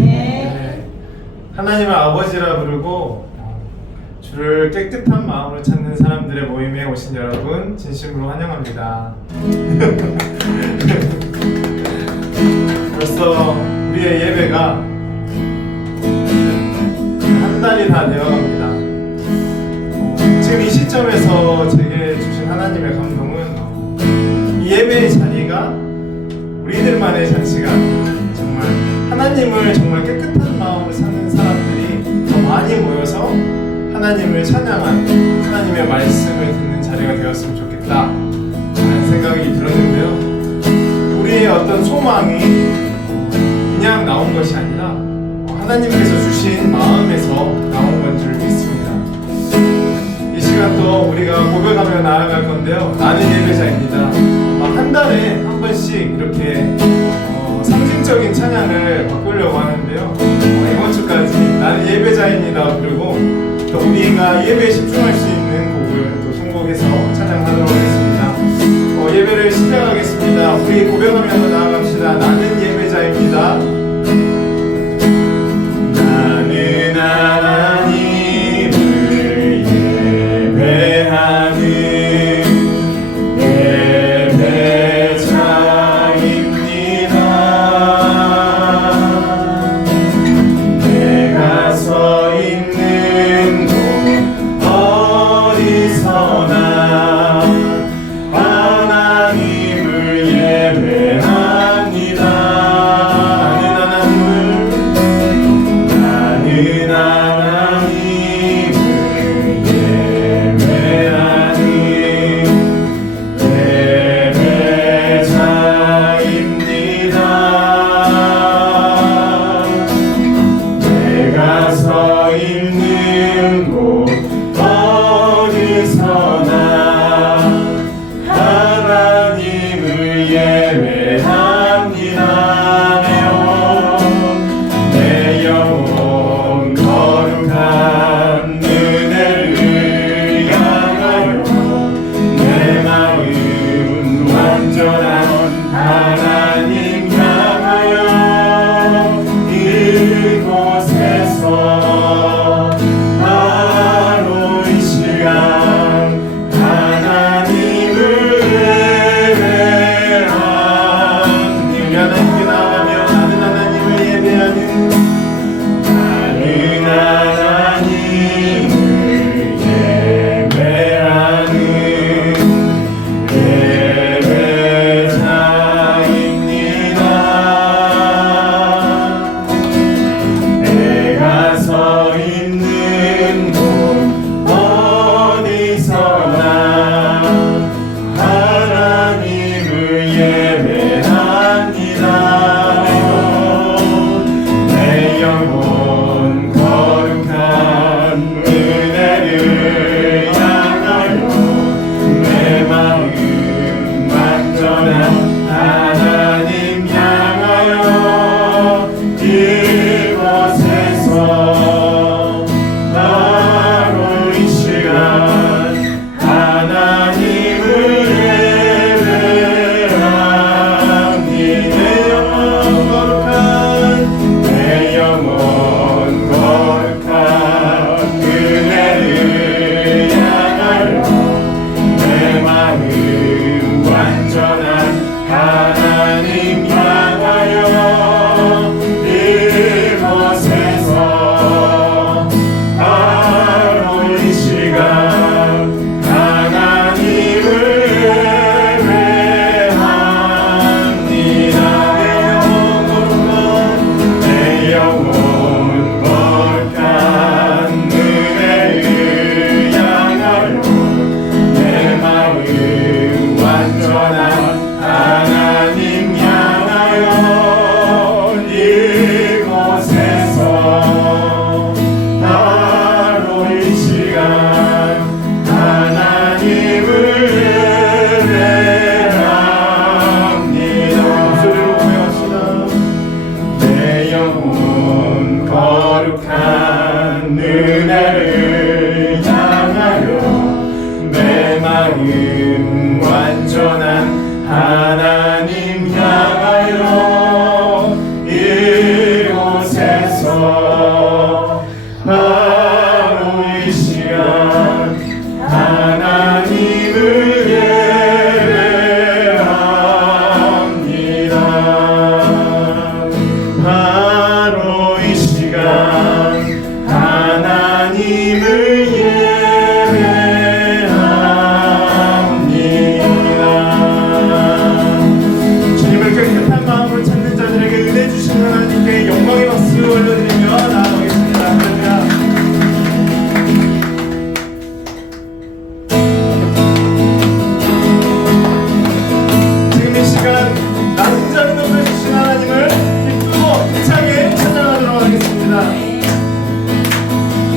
네. 하나님을 아버지라 부르고 주를 깨끗한 마음으로 찾는 사람들의 모임에 오신 여러분 진심으로 환영합니다. 벌써 우리의 예배가 한 달이 다 되어갑니다. 지금 이 시점에서 제게 주신 하나님의 감동은 이 예배의 자리가 우리들만의 잔치가 아니라 정말 하나님을 정말 깨끗한 마음으로 사는 사람들이 더 많이 모여서 하나님을 찬양하는 하나님의 말씀을 듣는 자리가 되었으면 좋겠다 라는 생각이 들었는데요. 우리의 어떤 소망이 그냥 나온 것이 아니라 하나님께서 주신 마음에서 나온 건 줄 믿습니다. 이 시간 또 우리가 고백하며 나아갈 건데요. 나는 예배자입니다. 한 달에 한 번씩 이렇게 상징적인 찬양을 바꾸려고 하는데요. 이번 주까지 나는 예배자입니다 부르고 또 우리가 예배에 집중할 수 있는 곡을 또 선곡해서 찬양하도록 하겠습니다. 예배를 시작하겠습니다. 우리 고백하며 나아갑시다. 나는 예배자입니다. 나는 하나님을 예배하는 내가 서 있는 곳 어디서나 하나님을 예배합니다. 나는 하나님을 예배하는 예배자입니다. 내가 서 있는 곳 어디서나 하나님을 예배합니다. 내 영혼 거룩한 은혜를 향하여 내 마음 완전한 하나님 향하여 이곳에서 바로 이 시간 하나님을 예배하는 하나님께 나아가며 나는 하나님을 예배하는 나는 하나님을 예배하는 예배자입니다. 내가 서 있는 곳 어디서나 하나님을 예배합니다. 내 영혼 거룩한 은혜를 향하여 내 마음 완전한 하나님 향하여 이곳에서 바로 이 시간 하나님을 예배합니다. 내 영혼 거룩한 은혜를 향하여 내 마음 완전한 하나님 향하여 이곳에서 바로 이 시간 하나님을 예배합니다. 내 영혼 거룩한 은혜를 향하여 내 마음 완전한 하나님 향하여 이곳에서 바로 이 시간 하나님을 예배합니다. 목소리로 고백합시다. 내 영혼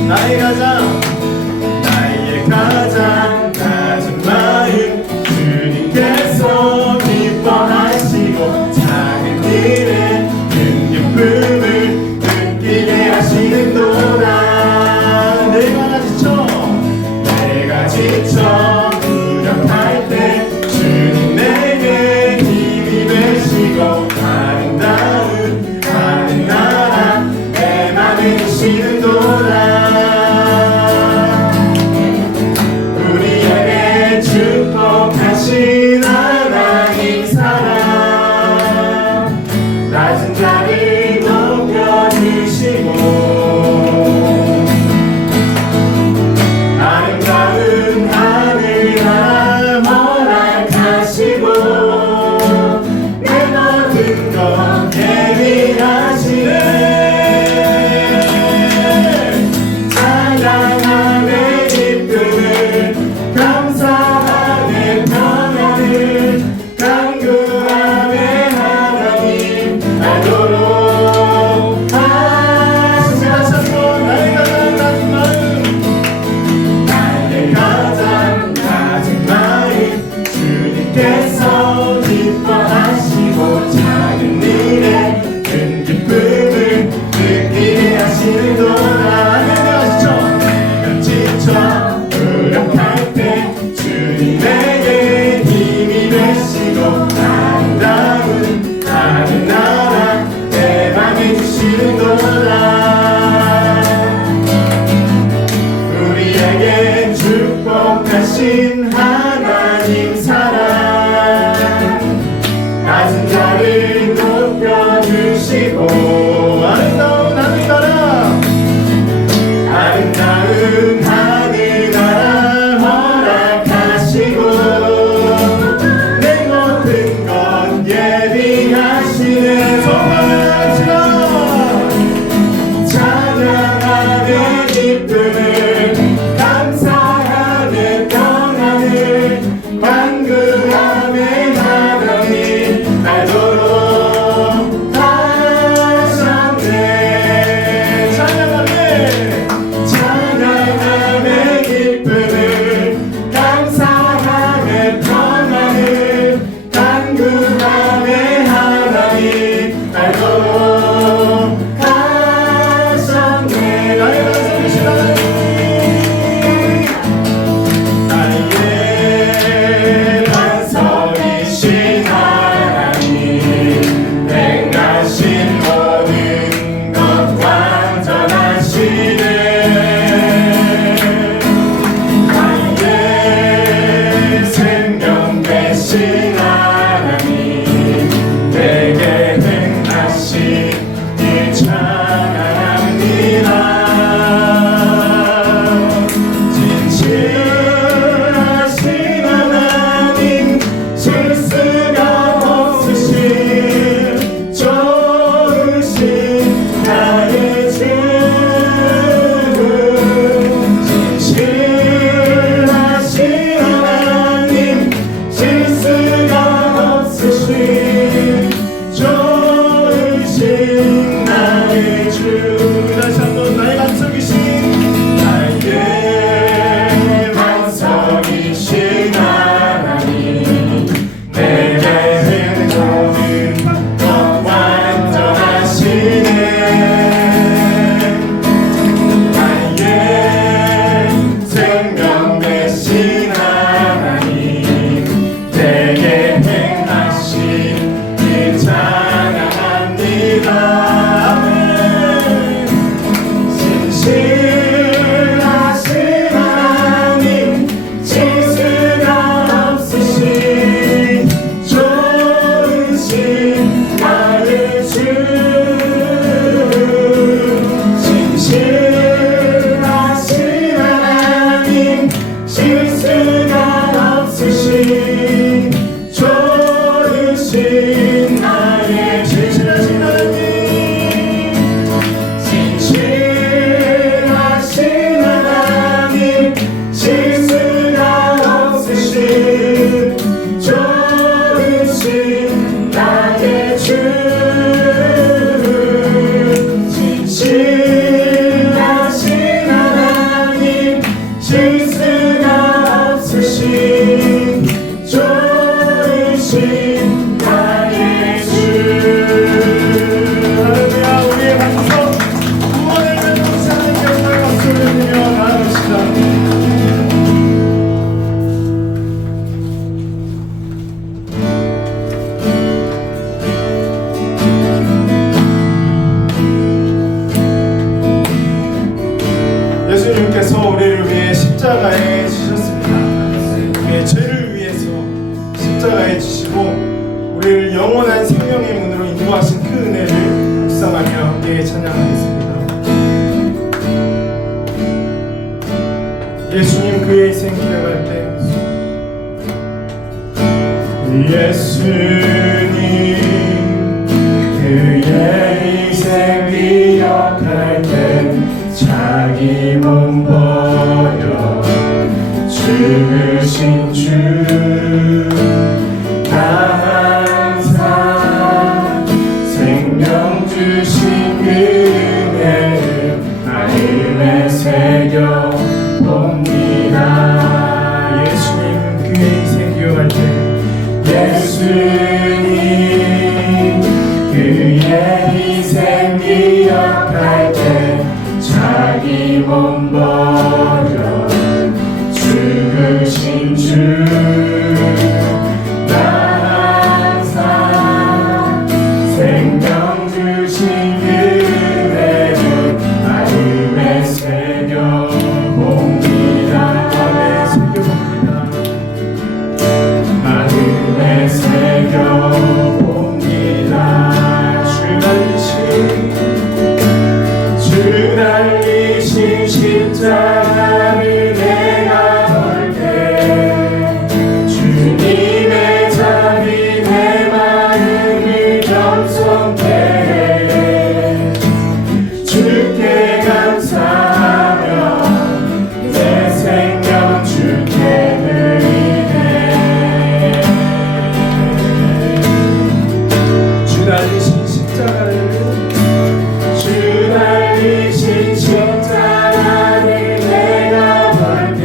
나의 가장 낮은 마음 주님께서 기뻐하시고 작은 일에 큰 기쁨을 느끼게 하시는도다. 내가 지쳐 무력할 때 주님 내게 힘이 되시고 아름다운 하늘나라 내 맘에 주시는도다. 우리에게 축복하신 하나님 사랑 낮은 자를 높여주시고 아름다운 하늘나라 허락하시고 내 모든 것 예비하시네. 찬양함의 기쁨을 감사함의 평안을 간구함의 하나님 알도록 하시고 나의 가장 낮은 마음 나의 가장 낮은 마음 주님께서 기뻐하시고 작은 일에 큰 기쁨을 느끼게 하시는도다. 내가 지쳐 무력할 때 주님 내게 힘이 되시고 아름다운 하늘나라 내 맘에 주시는도다. 우리에게 축복하신 하나님 사랑 낮은 자를 높여주시고 아름다운 하늘나라 아름다운 하늘나라 허락하시고 내 모든 것 예비하시네. 찬양하는 기쁨을 감사하는 평안을 간구함의 하나님 알도록 하셨네. 찬양함의 기쁨을 감사함의 평안을 간구함의 하나님 알도록 하셨네. 나의 반석이신 하나님 나의 반석이신 하나님 행하신 모든 것 완전하시네. 나의 생명 되신 하나님 내게 행하신 일 찬양합니다. 진실하신 하나님 실수가 없으신 좋으신 나의 주 진실하신 하나님 실수가 없으신 좋으신 나의 주. 다시 한번 나의 반석이신 나의 반석이신 하나님 내게 행하는 것 완전하시네. 나의 생명 되신 하나님 내게 행하신 일 찬양합니다. 아멘. 십자가에 지셨습니다. 우리의 죄를 위해서 십자가에 지시고 우리를 영원한 생명의 문으로 인도하신 그 은혜를 묵상하며 함께 찬양하겠습니다. 예수님 그의 희생 기억할 때 예수님 그의 희생 기억할 때 자기 몸 버려 죽으신 주 나 항상 생명 주신 그 은혜를 마음에 새겨 봅니다. 예수님 그의 희생 기억할 때 예수님 그의 희생 기억할 때 자기 몸 버려 죽으신 주 나 항상 생명 주신 그 은혜를 마음에 새겨봅니다. 마음에 새겨봅니다. 주 달리신 십자가를 내가 볼 때 주님의 자비 내 마음을 겸손케 해 주께 감사하며 내 생명 주께 드리네. 주 달리신 십자가를 내가 볼 때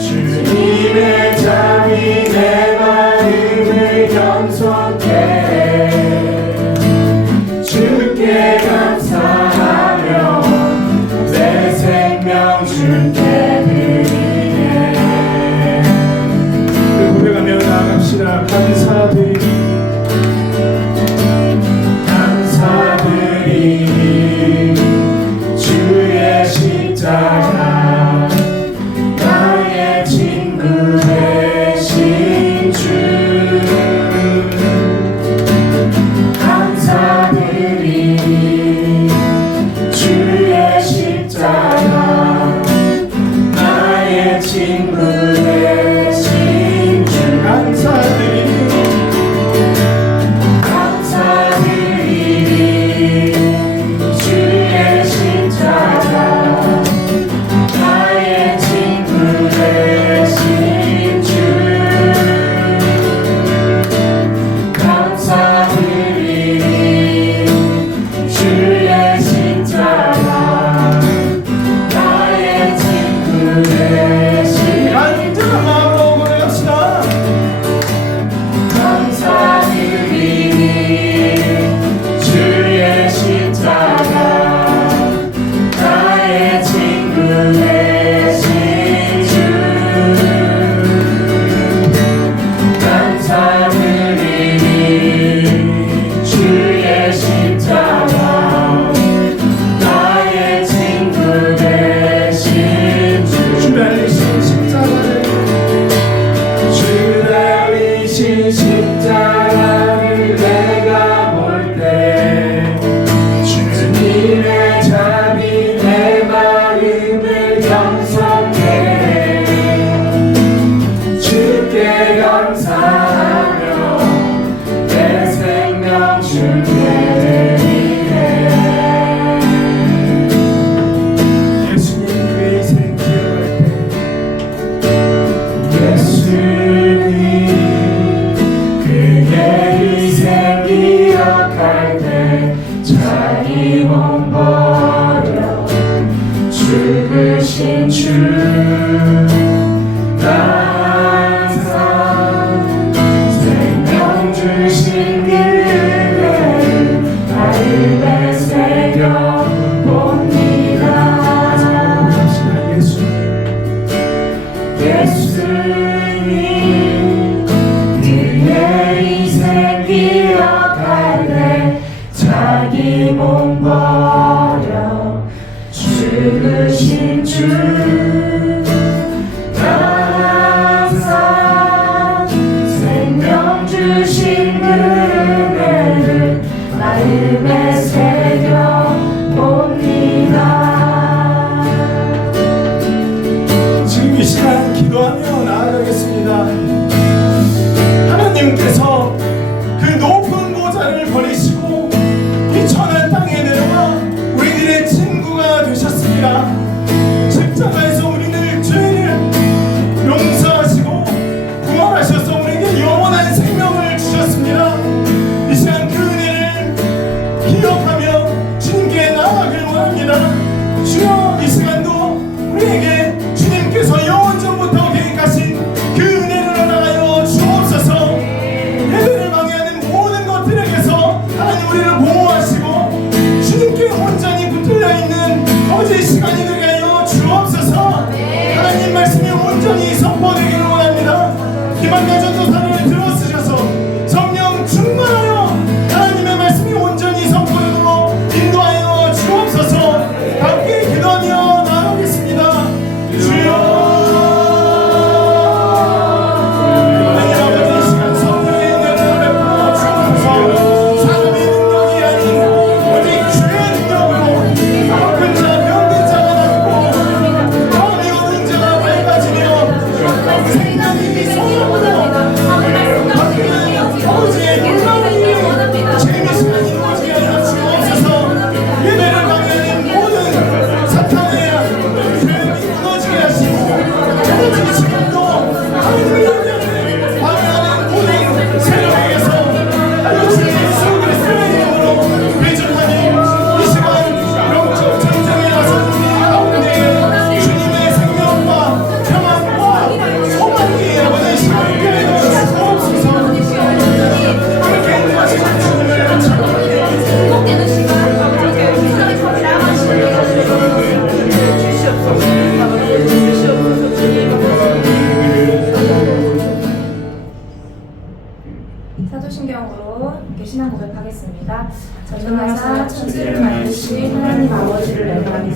주님의 자비 내 마음을 겸손케 해 주께 감사하며 내 생명 주께 드리네. 그 고백하며 나아갑시다. 감사드리니 주의 십자가 나의 친구 되신 주 감사드리니 주의 십자가 나의 친구 되신 주 감사드리니 주의 십자가 나의 친구 되신 주 감사드리니 주의 십자가 나의 친구 되신 간절한 마음으로 고백합시다. 감사드리니 주의 십자가 나의 친구 되신 주 감사드리니 주의 십자가 나의 친구 되신 주 주 달리신 십자가를 내가 볼 때 주님의 자비 내 마음을 겸손케 해 주께 감사하며 내 생명 주께 드리네. 예수님 그의 희생 기억할 때 예수님 희생 기억할 때 자기 몸 버려 죽으신 주 항상 생명 주신 그 은혜를 마음에 새겨봅니다. 예수님 그의 희생 기억할 때 자기 몸 버려 죽으신 주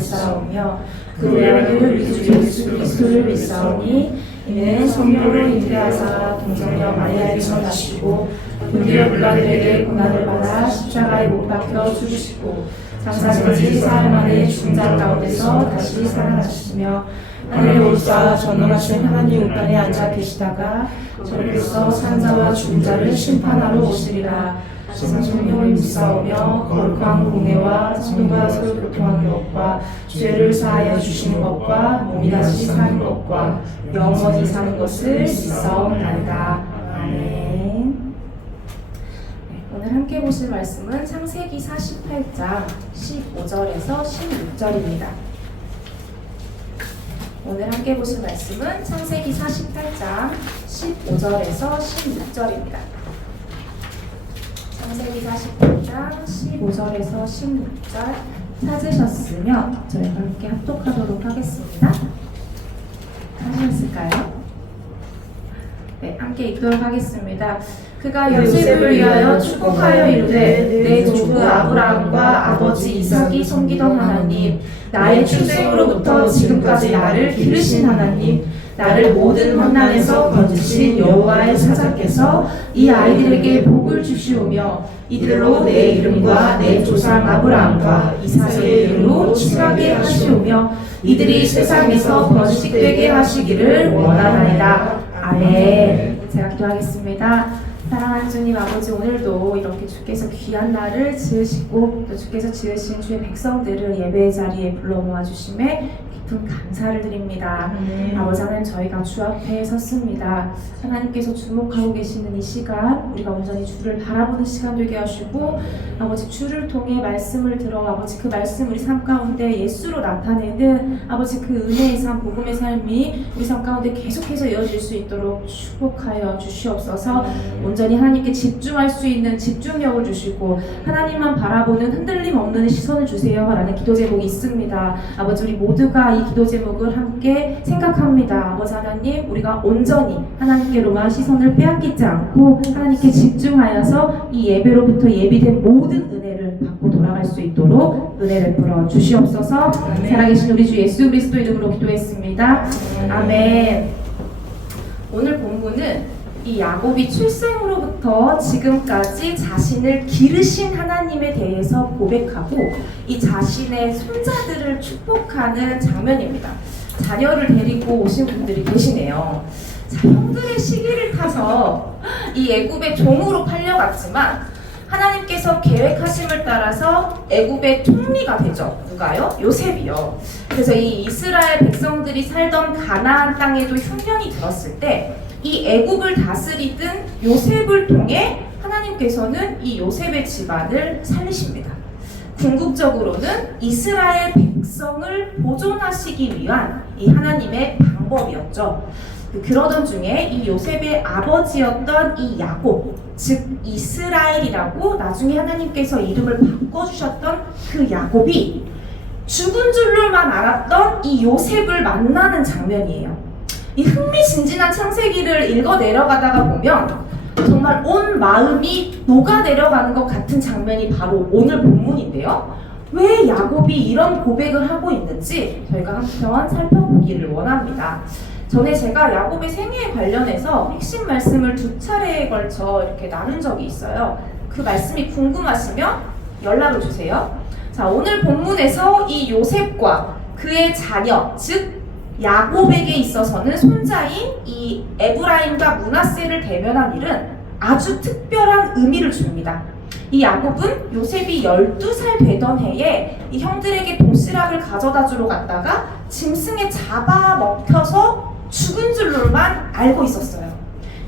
믿사오며 그 외아들 우리 주 예수 그리스도를 믿사오니 이는 성령으로 잉태하사 동정녀 마리아에게서 나시고 본디오 빌라들에게 고난을 받아 십자가에 못 박혀 죽으시고 장사지 사흘 만에 죽은 자 가운데서 다시 살아나셨으며 하늘에 오르사 전능하신 하나님 우편에 앉아 계시다가 저리로서 산 자와 죽은 자를 심판하러 오시리라. 성령을 믿사오며 거룩한 공예와 성도가 서로 교통하는 것과 죄를 사하여 주시는 것과 몸이 다시 사는 것과 영원히 사는 것을 믿사옵나이다. 아멘. 오늘 함께 보실 말씀은 창세기 48장 15절에서 16절입니다. 오늘 함께 보실 말씀은 창세기 48장 15절에서 16절입니다. 창세기 48장 15절에서 16절 찾으셨으면 저희가 함께 합독하도록 하겠습니다. 찾으셨을까요? 네, 함께 읽도록 하겠습니다. 그가 요셉을 위하여 축복하여 이르되 내 조부 아브라함과 아버지 이삭이 섬기던 하나님, 나의 출생으로부터 지금까지 나를 기르신 하나님, 나를 모든 환난에서 건지신 여호와의 사자께서 이 아이들에게 복을 주시오며 이들로 내 이름과 내 조상 아브라함과 이삭의 이름으로 칭하게 하시오며 이들이 세상에서 번식되게 하시기를 원하나이다. 아멘. 제가 기도하겠습니다. 사랑하는 주님 아버지, 오늘도 이렇게 주께서 귀한 날을 지으시고 또 주께서 지으신 주의 백성들을 예배의 자리에 불러 모아주심에 깊은 감사를 드립니다. 아버지 하나님, 저희가 주 앞에 섰습니다. 하나님께서 주목하고 계시는 이 시간, 우리가 온전히 주를 바라보는 시간 되게 하시고 아버지 주를 통해 말씀을 들어 아버지 그 말씀 우리 삶 가운데 예수로 나타내는 아버지 그 은혜의 삶, 복음의 삶이 우리 삶 가운데 계속해서 이어질 수 있도록 축복하여 주시옵소서. 온전히 하나님께 집중할 수 있는 집중력을 주시고 하나님만 바라보는 흔들림 없는 시선을 주세요 라는 기도 제목이 있습니다. 아버지, 우리 모두가 이 기도 제목을 함께 생각합니다. 아버지 하나님, 우리가 온전히 하나님께로만 시선을 빼앗기지 않고 하나님께 집중하여서 이 예배로부터 예비된 모든 은혜를 받고 돌아갈 수 있도록 은혜를 베풀어 주시옵소서. 살아계신 우리 주 예수 그리스도 이름으로 기도했습니다. 아멘. 오늘 본문은 이 야곱이 출생으로부터 지금까지 자신을 기르신 하나님에 대해서 고백하고 이 자신의 손자들을 축복하는 장면입니다. 자녀를 데리고 오신 분들이 계시네요. 자, 형들의 시기를 타서 이 애굽의 종으로 팔려갔지만 하나님께서 계획하심을 따라서 애굽의 총리가 되죠. 누가요? 요셉이요. 그래서 이 이스라엘 백성들이 살던 가나안 땅에도 흉년이 들었을 때 이 애굽을 다스리던 요셉을 통해 하나님께서는 이 요셉의 집안을 살리십니다. 궁극적으로는 이스라엘 백성을 보존하시기 위한 이 하나님의 방법이었죠. 그러던 중에 이 요셉의 아버지였던 이 야곱, 즉 이스라엘이라고 나중에 하나님께서 이름을 바꿔주셨던 그 야곱이 죽은 줄로만 알았던 이 요셉을 만나는 장면이에요. 이 흥미진진한 창세기를 읽어 내려가다가 보면 정말 온 마음이 녹아 내려가는 것 같은 장면이 바로 오늘 본문인데요. 왜 야곱이 이런 고백을 하고 있는지 저희가 한편 살펴보기를 원합니다. 전에 제가 야곱의 생애에 관련해서 핵심 말씀을 2차례에 걸쳐 이렇게 나눈 적이 있어요. 그 말씀이 궁금하시면 연락을 주세요. 자, 오늘 본문에서 이 요셉과 그의 자녀, 즉 야곱에게 있어서는 손자인 이 에브라임과 므낫세를 대면한 일은 아주 특별한 의미를 줍니다. 이 야곱은 요셉이 12살 되던 해에 이 형들에게 도시락을 가져다 주러 갔다가 짐승에 잡아먹혀서 죽은 줄로만 알고 있었어요.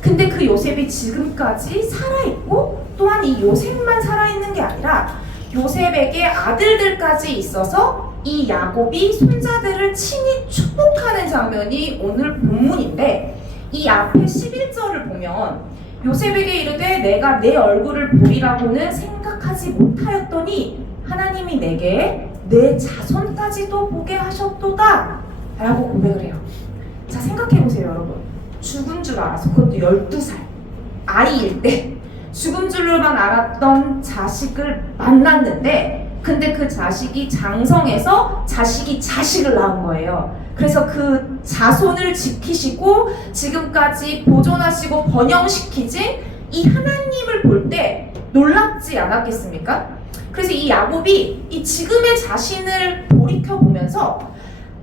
근데 그 요셉이 지금까지 살아있고 또한 이 요셉만 살아있는 게 아니라 요셉에게 아들들까지 있어서 이 야곱이 손자들을 친히 축복하는 장면이 오늘 본문인데 이 앞에 11절을 보면 요셉에게 이르되 내가 내 얼굴을 보리라고는 생각하지 못하였더니 하나님이 내게 내 자손까지도 보게 하셨도다 라고 고백을 해요. 자, 생각해보세요 여러분. 죽은 줄 알아서, 그것도 12살 아이일 때 죽은 줄로만 알았던 자식을 만났는데 근데 그 자식이 장성해서 자식이 자식을 낳은 거예요. 그래서 그 자손을 지키시고 지금까지 보존하시고 번영시키신 이 하나님을 볼 때 놀랍지 않았겠습니까? 그래서 이 야곱이 이 지금의 자신을 돌이켜 보면서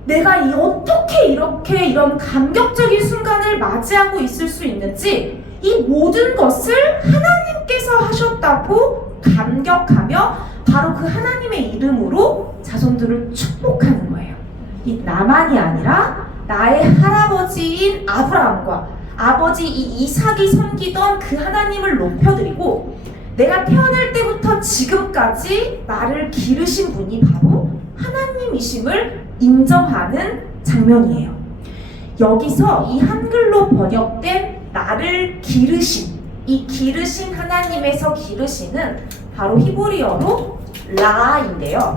내가 어떻게 이렇게 이런 감격적인 순간을 맞이하고 있을 수 있는지, 이 모든 것을 하나님께서 하셨다고 감격하며 바로 그 하나님의 이름으로 자손들을 축복하는 거예요. 이 나만이 아니라 나의 할아버지인 아브라함과 아버지 이 이삭이 섬기던 그 하나님을 높여드리고, 내가 태어날 때부터 지금까지 나를 기르신 분이 바로 하나님이심을 인정하는 장면이에요. 여기서 이 한글로 번역된 나를 기르신, 이 기르신 하나님에서 기르신은 바로 히브리어로 라인데요.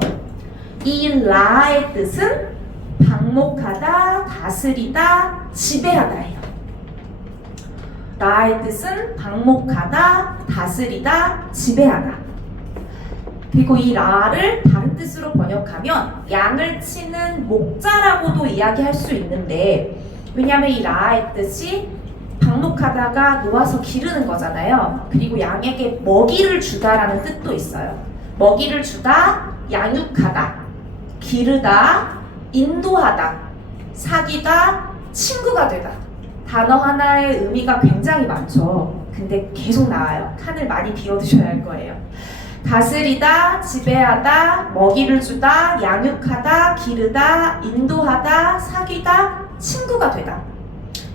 이 라의 뜻은 방목하다, 다스리다, 지배하다예요. 라의 뜻은 방목하다, 다스리다, 지배하다. 그리고 이 라를 다른 뜻으로 번역하면 양을 치는 목자라고도 이야기할 수 있는데, 왜냐하면 이 라의 뜻이 방목하다가 놓아서 기르는 거잖아요. 그리고 양에게 먹이를 주다라는 뜻도 있어요. 먹이를 주다, 양육하다, 기르다, 인도하다, 사귀다, 친구가 되다. 단어 하나의 의미가 굉장히 많죠. 근데 계속 나와요. 칸을 많이 비워두셔야 할 거예요. 다스리다, 지배하다, 먹이를 주다, 양육하다, 기르다, 인도하다, 사귀다, 친구가 되다.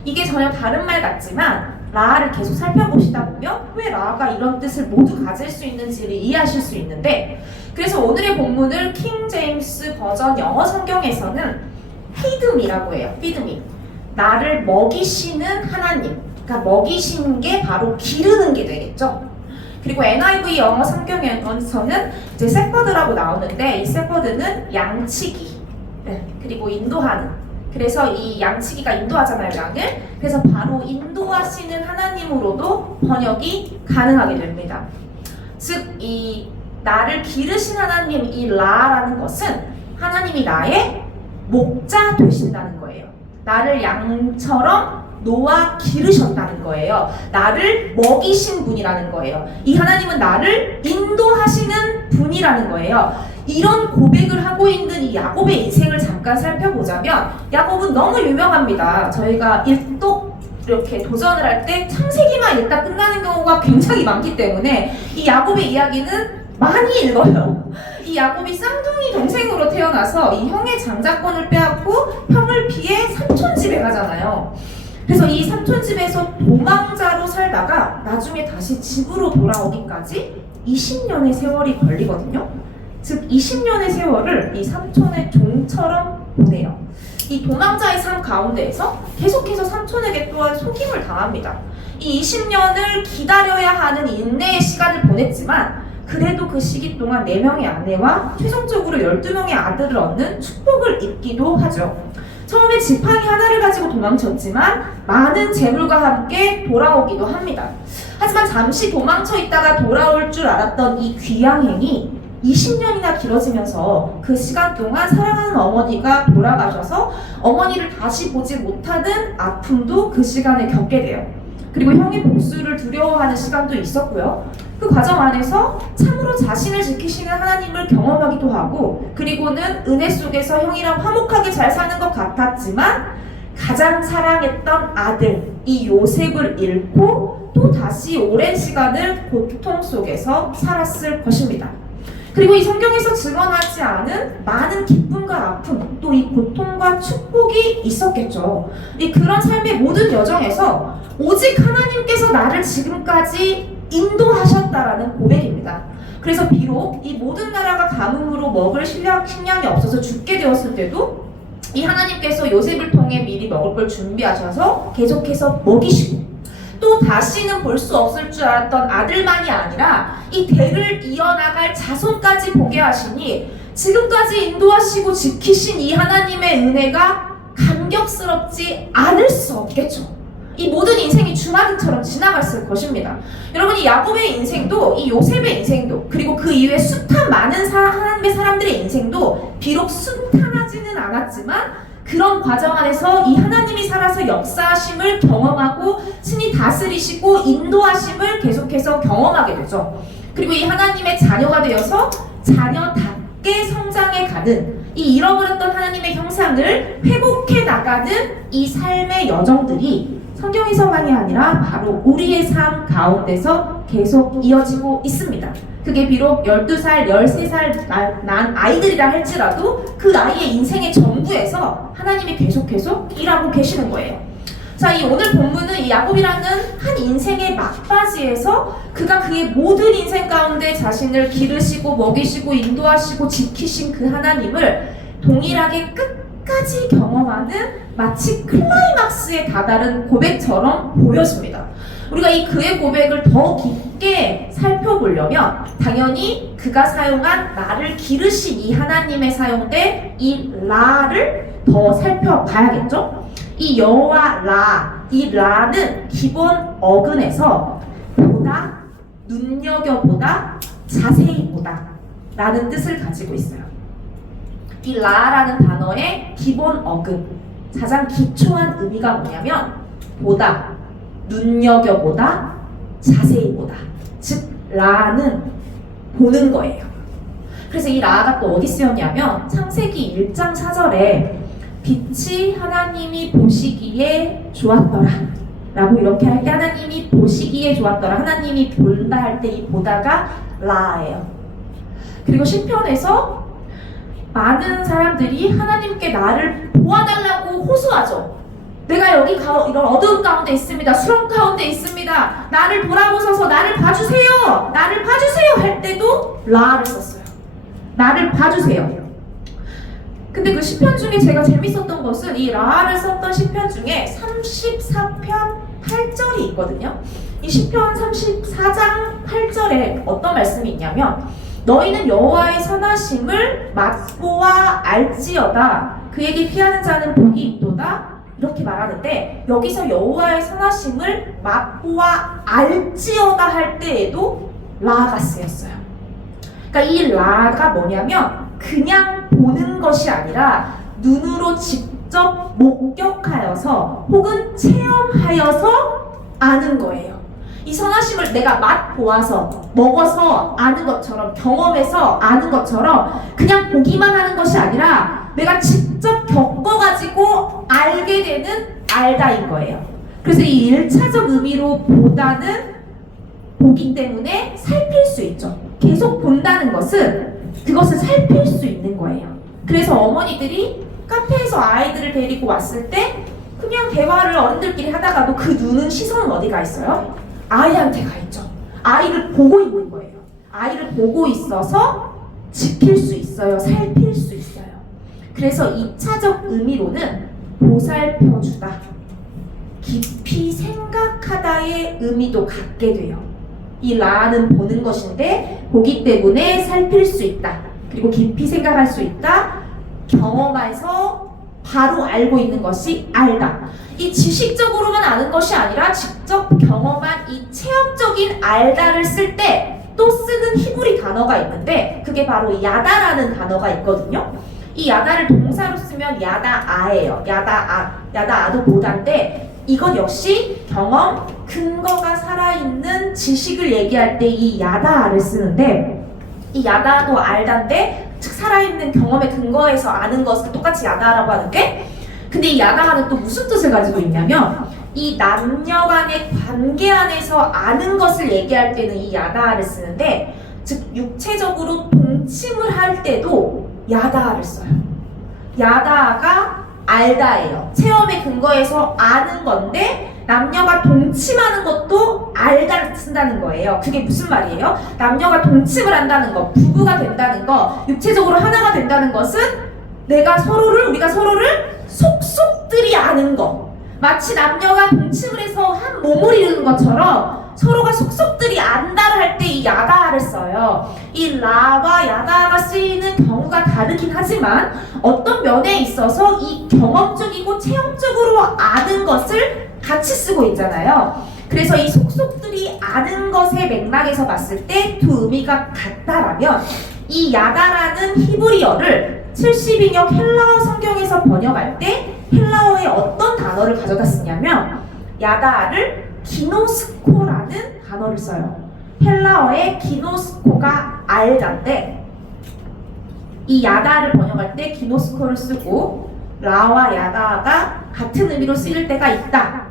이게 전혀 다른 말 같지만 라를 계속 살펴보시다 보면 왜 라가 이런 뜻을 모두 가질 수 있는지를 이해하실 수 있는데, 그래서 오늘의 본문을 킹 제임스 버전 영어 성경에서는 feedme이라고 해요. feedme. 나를 먹이시는 하나님. 그러니까 먹이시는 게 바로 기르는 게 되겠죠. 그리고 NIV 영어 성경에서는 이제 세퍼드라고 나오는데, 이 세퍼드는 양치기, 그리고 인도하는. 그래서 이 양치기가 인도하잖아요, 양을. 그래서 바로 인도하시는 하나님으로도 번역이 가능하게 됩니다. 즉, 이 나를 기르신 하나님, 이 라라는 것은 하나님이 나의 목자 되신다는 거예요. 나를 양처럼 놓아 기르셨다는 거예요. 나를 먹이신 분이라는 거예요. 이 하나님은 나를 인도하시는 분이라는 거예요. 이런 고백을 하고 있는 이 야곱의 인생을 잠깐 살펴보자면, 야곱은 너무 유명합니다. 저희가 일독 이렇게 도전을 할 때 창세기만 읽다 끝나는 경우가 굉장히 많기 때문에 이 야곱의 이야기는 많이 읽어요. 이 야곱이 쌍둥이 동생으로 태어나서 이 형의 장자권을 빼앗고 형을 피해 삼촌 집에 가잖아요. 그래서 이 삼촌 집에서 도망자로 살다가 나중에 다시 집으로 돌아오기까지 20년의 세월이 걸리거든요. 즉 20년의 세월을 이 삼촌의 종처럼 보내요. 이 도망자의 삶 가운데에서 계속해서 삼촌에게 또한 속임을 당합니다. 이 20년을 기다려야 하는 인내의 시간을 보냈지만, 그래도 그 시기 동안 4명의 아내와 최종적으로 12명의 아들을 얻는 축복을 입기도 하죠. 처음에 지팡이 하나를 가지고 도망쳤지만 많은 재물과 함께 돌아오기도 합니다. 하지만 잠시 도망쳐 있다가 돌아올 줄 알았던 이 귀양행이 20년이나 길어지면서 그 시간 동안 사랑하는 어머니가 돌아가셔서 어머니를 다시 보지 못하는 아픔도 그 시간에 겪게 돼요. 그리고 형의 복수를 두려워하는 시간도 있었고요. 그 과정 안에서 참으로 자신을 지키시는 하나님을 경험하기도 하고, 그리고는 은혜 속에서 형이랑 화목하게 잘 사는 것 같았지만 가장 사랑했던 아들 이 요셉을 잃고 또 다시 오랜 시간을 고통 속에서 살았을 것입니다. 그리고 이 성경에서 증언하지 않은 많은 기쁨과 아픔, 또 이 고통과 축복이 있었겠죠. 이 그런 삶의 모든 여정에서 오직 하나님께서 나를 지금까지 인도하셨다라는 고백입니다. 그래서 비록 이 모든 나라가 가뭄으로 먹을 식량이 없어서 죽게 되었을 때도 이 하나님께서 요셉을 통해 미리 먹을 걸 준비하셔서 계속해서 먹이시고, 또 다시는 볼 수 없을 줄 알았던 아들만이 아니라 이 대를 이어나갈 자손까지 보게 하시니, 지금까지 인도하시고 지키신 이 하나님의 은혜가 감격스럽지 않을 수 없겠죠. 이 모든 인생이 주마등처럼 지나갔을 것입니다. 여러분, 이 야곱의 인생도 이 요셉의 인생도 그리고 그 이후에 숱한 많은 하나님의 사람들의 인생도 비록 순탄하지는 않았지만 그런 과정 안에서 이 하나님이 살아서 역사하심을 경험하고 신이 다스리시고 인도하심을 계속해서 경험하게 되죠. 그리고 이 하나님의 자녀가 되어서 자녀답게 성장해 가는 이 잃어버렸던 하나님의 형상을 회복해 나가는 이 삶의 여정들이 성경에서만이 아니라 바로 우리의 삶 가운데서 계속 이어지고 있습니다. 그게 비록 12살, 13살 난 아이들이라 할지라도 그 아이의 인생의 전부에서 하나님이 계속 일하고 계시는 거예요. 자, 이 오늘 본문은 이 야곱이라는 한 인생의 막바지에서 그가 그의 모든 인생 가운데 자신을 기르시고 먹이시고 인도하시고 지키신 그 하나님을 동일하게 끝까지 경험하는 마치 클라이막스에 다다른 고백처럼 보여집니다. 우리가 이 그의 고백을 더 깊게 살펴보려면 당연히 그가 사용한 나를 기르신 이 하나님의 사용된 이 라를 더 살펴봐야겠죠? 이 여호와 라, 이 라는 기본 어근에서 보다, 눈여겨보다, 자세히 보다 라는 뜻을 가지고 있어요. 이 라라는 단어의 기본 어근, 가장 기초한 의미가 뭐냐면 보다, 눈여겨보다, 자세히 보다. 즉 라는 보는 거예요. 그래서 이 라가 또 어디 쓰였냐면 창세기 1장 4절에 빛이 하나님이 보시기에 좋았더라 라고 이렇게 할 때 하나님이 보시기에 좋았더라, 하나님이 본다 할 때 이 보다가 라예요. 그리고 시편에서 많은 사람들이 하나님께 나를 보아달라고 호소하죠. 내가 여기 이런 어두운 가운데 있습니다. 수렁 가운데 있습니다. 나를 돌아보셔서 나를 봐주세요. 나를 봐주세요 할 때도 라를 썼어요. 나를 봐주세요. 근데 그 시편 중에 제가 재밌었던 것은 이 라를 썼던 시편 중에 34편 8절이 있거든요. 이 시편 34장 8절에 어떤 말씀이 있냐면 너희는 여호와의 선하심을 맛보아 알지어다. 그에게 피하는 자는 복이 있도다. 이렇게 말하는데 여기서 여호와의 선하심을 맛보아 알지어다 할 때에도 라가 쓰였어요. 그러니까 이 라가 뭐냐면 그냥 보는 것이 아니라 눈으로 직접 목격하여서 혹은 체험하여서 아는 거예요. 이 선하심을 내가 맛보아서 먹어서 아는 것처럼 경험해서 아는 것처럼 그냥 보기만 하는 것이 아니라 내가 직접 겪어가지고 알게 되는 알다인 거예요. 그래서 이 1차적 의미로 보다는 보기 때문에 살필 수 있죠. 계속 본다는 것은 그것을 살필 수 있는 거예요. 그래서 어머니들이 카페에서 아이들을 데리고 왔을 때 그냥 대화를 어른들끼리 하다가도 그 눈은 시선은 어디 가 있어요? 아이한테 가 있죠. 아이를 보고 있는 거예요. 아이를 보고 있어서 지킬 수 있어요. 살필 수 있어요. 그래서 2차적 의미로는 보살펴주다, 깊이 생각하다의 의미도 갖게 돼요. 이 라는 보는 것인데 보기 때문에 살필 수 있다. 그리고 깊이 생각할 수 있다. 경험해서 바로 알고 있는 것이 알다. 이 지식적으로만 아는 것이 아니라 직접 경험한 이 체험적인 알다를 쓸 때 또 쓰는 히브리 단어가 있는데 그게 바로 야다라는 단어가 있거든요. 이 야다를 동사로 쓰면 야다아예요. 야다아도 보다인데 이것 역시 경험, 근거가 살아있는 지식을 얘기할 때 이 야다를 쓰는데 이 야다도 알다인데 즉 살아있는 경험의 근거에서 아는 것을 똑같이 야다라고 하는데 근데 이 야다는 또 무슨 뜻을 가지고 있냐면 이 남녀 간의 관계 안에서 아는 것을 얘기할 때는 이 야다를 쓰는데 즉 육체적으로 동침을 할 때도 야다를 써요. 야다가 알다예요. 체험의 근거에서 아는 건데 남녀가 동침하는 것도 알다를 쓴다는 거예요. 그게 무슨 말이에요? 남녀가 동침을 한다는 거, 부부가 된다는 거, 육체적으로 하나가 된다는 것은 우리가 서로를 속속들이 아는 거. 마치 남녀가 동침을 해서 한 몸을 이루는 것처럼 서로가 속속들이 안다를 할 때 이 야다를 써요. 이 라와 야다가 쓰이는 경우가 다르긴 하지만 어떤 면에 있어서 이 경험적이고 체험적으로 아는 것을 같이 쓰고 있잖아요. 그래서 이 속속들이 아는 것의 맥락에서 봤을 때 두 의미가 같다라면 이 야다라는 히브리어를 70인역 헬라어 성경에서 번역할 때 헬라어의 어떤 단어를 가져다 쓰냐면 야다를 기노스코라는 단어를 써요. 헬라어의 기노스코가 알자인데 이 야다를 번역할 때 기노스코를 쓰고 라와 야다가 같은 의미로 쓰일 때가 있다.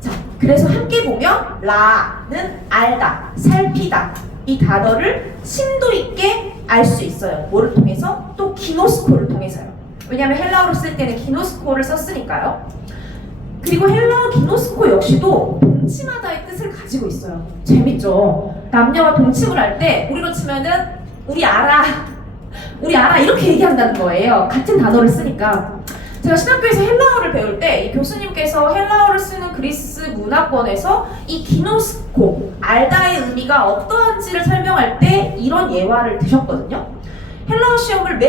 자, 그래서 함께 보면 라는 알다, 살피다 이 단어를 심도 있게 알 수 있어요. 뭐를 통해서? 또 기노스코를 통해서요. 왜냐하면 헬라어로 쓸 때는 기노스코를 썼으니까요. 그리고 헬라어 기노스코 역시도 동치마다의 뜻을 가지고 있어요. 재밌죠? 남녀가 동침을 할 때 우리로 치면은 우리 알아 이렇게 얘기한다는 거예요. 같은 단어를 쓰니까. 제가 신학교에서 헬라어를 배울 때 이 교수님께서 헬라어를 쓰는 그리스 문화권에서 이 기노스코, 알다의 의미가 어떠한지를 설명할 때 이런 예화를 드셨거든요. 헬라어 시험을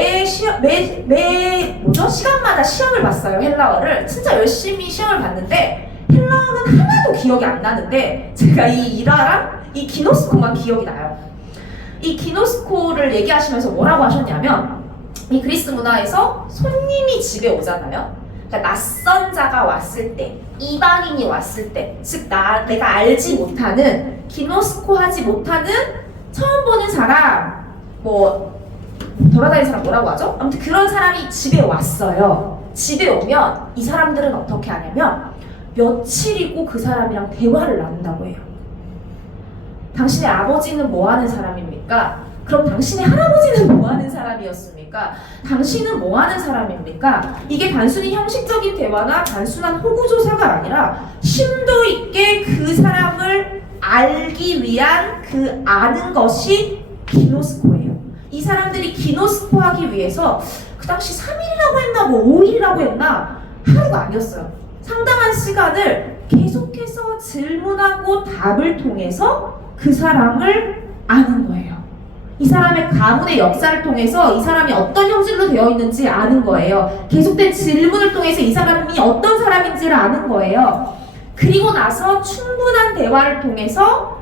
시간마다 시험을 봤어요. 헬라어를 진짜 열심히 시험을 봤는데 헬라어는 하나도 기억이 안 나는데 제가 이 일화랑 이 기노스코만 기억이 나요. 이 기노스코를 얘기하시면서 뭐라고 하셨냐면 이 그리스 문화에서 손님이 집에 오잖아요. 그러니까 낯선 자가 왔을 때, 이방인이 왔을 때, 즉 내가 알지 못하는, 기노스코하지 못하는 처음 보는 사람, 돌아다니는 사람 뭐라고 하죠? 아무튼 그런 사람이 집에 왔어요. 집에 오면 이 사람들은 어떻게 하냐면 며칠이고 그 사람이랑 대화를 나눈다고 해요. 당신의 아버지는 뭐 하는 사람입니까? 그럼 당신의 할아버지는 뭐 하는 사람이었습니까? 당신은 뭐 하는 사람입니까? 이게 단순히 형식적인 대화나 단순한 호구조사가 아니라 심도 있게 그 사람을 알기 위한 그 아는 것이 기노스코예요. 이 사람들이 기노스코하기 위해서 그 당시 3일이라고 했나 5일이라고 했나 하루가 아니었어요. 상당한 시간을 계속해서 질문하고 답을 통해서 그 사람을 아는 거예요. 이 사람의 가문의 역사를 통해서 이 사람이 어떤 형질로 되어 있는지 아는 거예요. 계속된 질문을 통해서 이 사람이 어떤 사람인지를 아는 거예요. 그리고 나서 충분한 대화를 통해서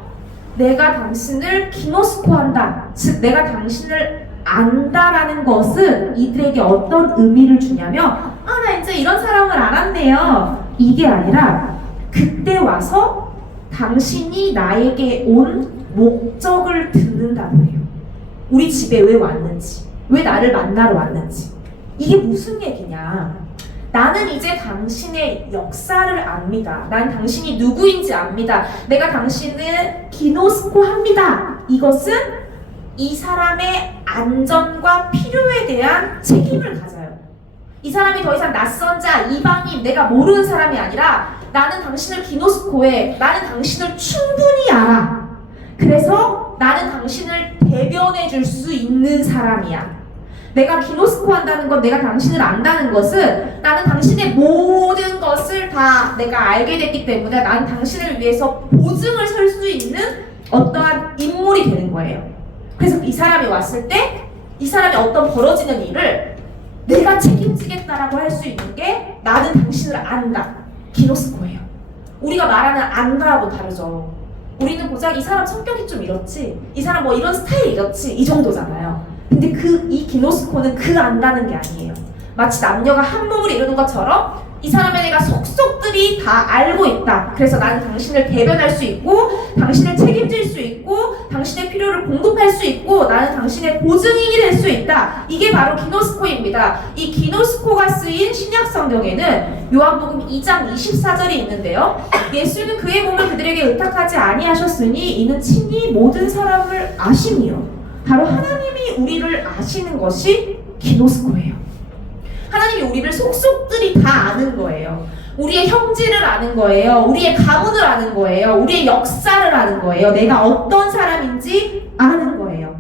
내가 당신을 기노스코한다. 즉 내가 당신을 안다라는 것은 이들에게 어떤 의미를 주냐면 나 이제 이런 사람을 알았네요. 이게 아니라 그때 와서 당신이 나에게 온 목적을 듣는다고 해요. 우리 집에 왜 왔는지, 왜 나를 만나러 왔는지. 이게 무슨 얘기냐? 나는 이제 당신의 역사를 압니다. 난 당신이 누구인지 압니다. 내가 당신을 기노스코 합니다. 이것은 이 사람의 안전과 필요에 대한 책임을 가져요. 이 사람이 더 이상 낯선 자, 이방인, 내가 모르는 사람이 아니라 나는 당신을 기노스코해. 나는 당신을 충분히 알아. 그래서 나는 당신을 대변해 줄 수 있는 사람이야. 내가 기노스코 한다는 건 내가 당신을 안다는 것은 나는 당신의 모든 것을 다 내가 알게 됐기 때문에 나는 당신을 위해서 보증을 설 수 있는 어떠한 인물이 되는 거예요. 그래서 이 사람이 왔을 때 이 사람이 어떤 벌어지는 일을 내가 책임지겠다라고 할 수 있는 게 나는 당신을 안다. 기노스코예요. 우리가 말하는 안다하고 다르죠. 우리는 고작 이 사람 성격이 좀 이렇지, 이 사람 뭐 이런 스타일이 이렇지, 이 정도잖아요. 근데 이 기노스코는 그 안다는 게 아니에요. 마치 남녀가 한 몸을 이루는 것처럼 이 사람의 내가 속속들이 다 알고 있다. 그래서 나는 당신을 대변할 수 있고 당신을 책임질 수 있고 당신의 필요를 공급할 수 있고 나는 당신의 보증인이 될 수 있다. 이게 바로 기노스코입니다. 이 기노스코가 쓰인 신약 성경에는 요한복음 2장 24절이 있는데요. 예수는 그의 몸을 그들에게 의탁하지 아니하셨으니 이는 친히 모든 사람을 아심이요. 바로 하나님이 우리를 아시는 것이 기노스코예요. 하나님이 우리를 속속들이 다 아는 거예요. 우리의 형질을 아는 거예요. 우리의 가문을 아는 거예요. 우리의 역사를 아는 거예요. 내가 어떤 사람인지 아는 거예요.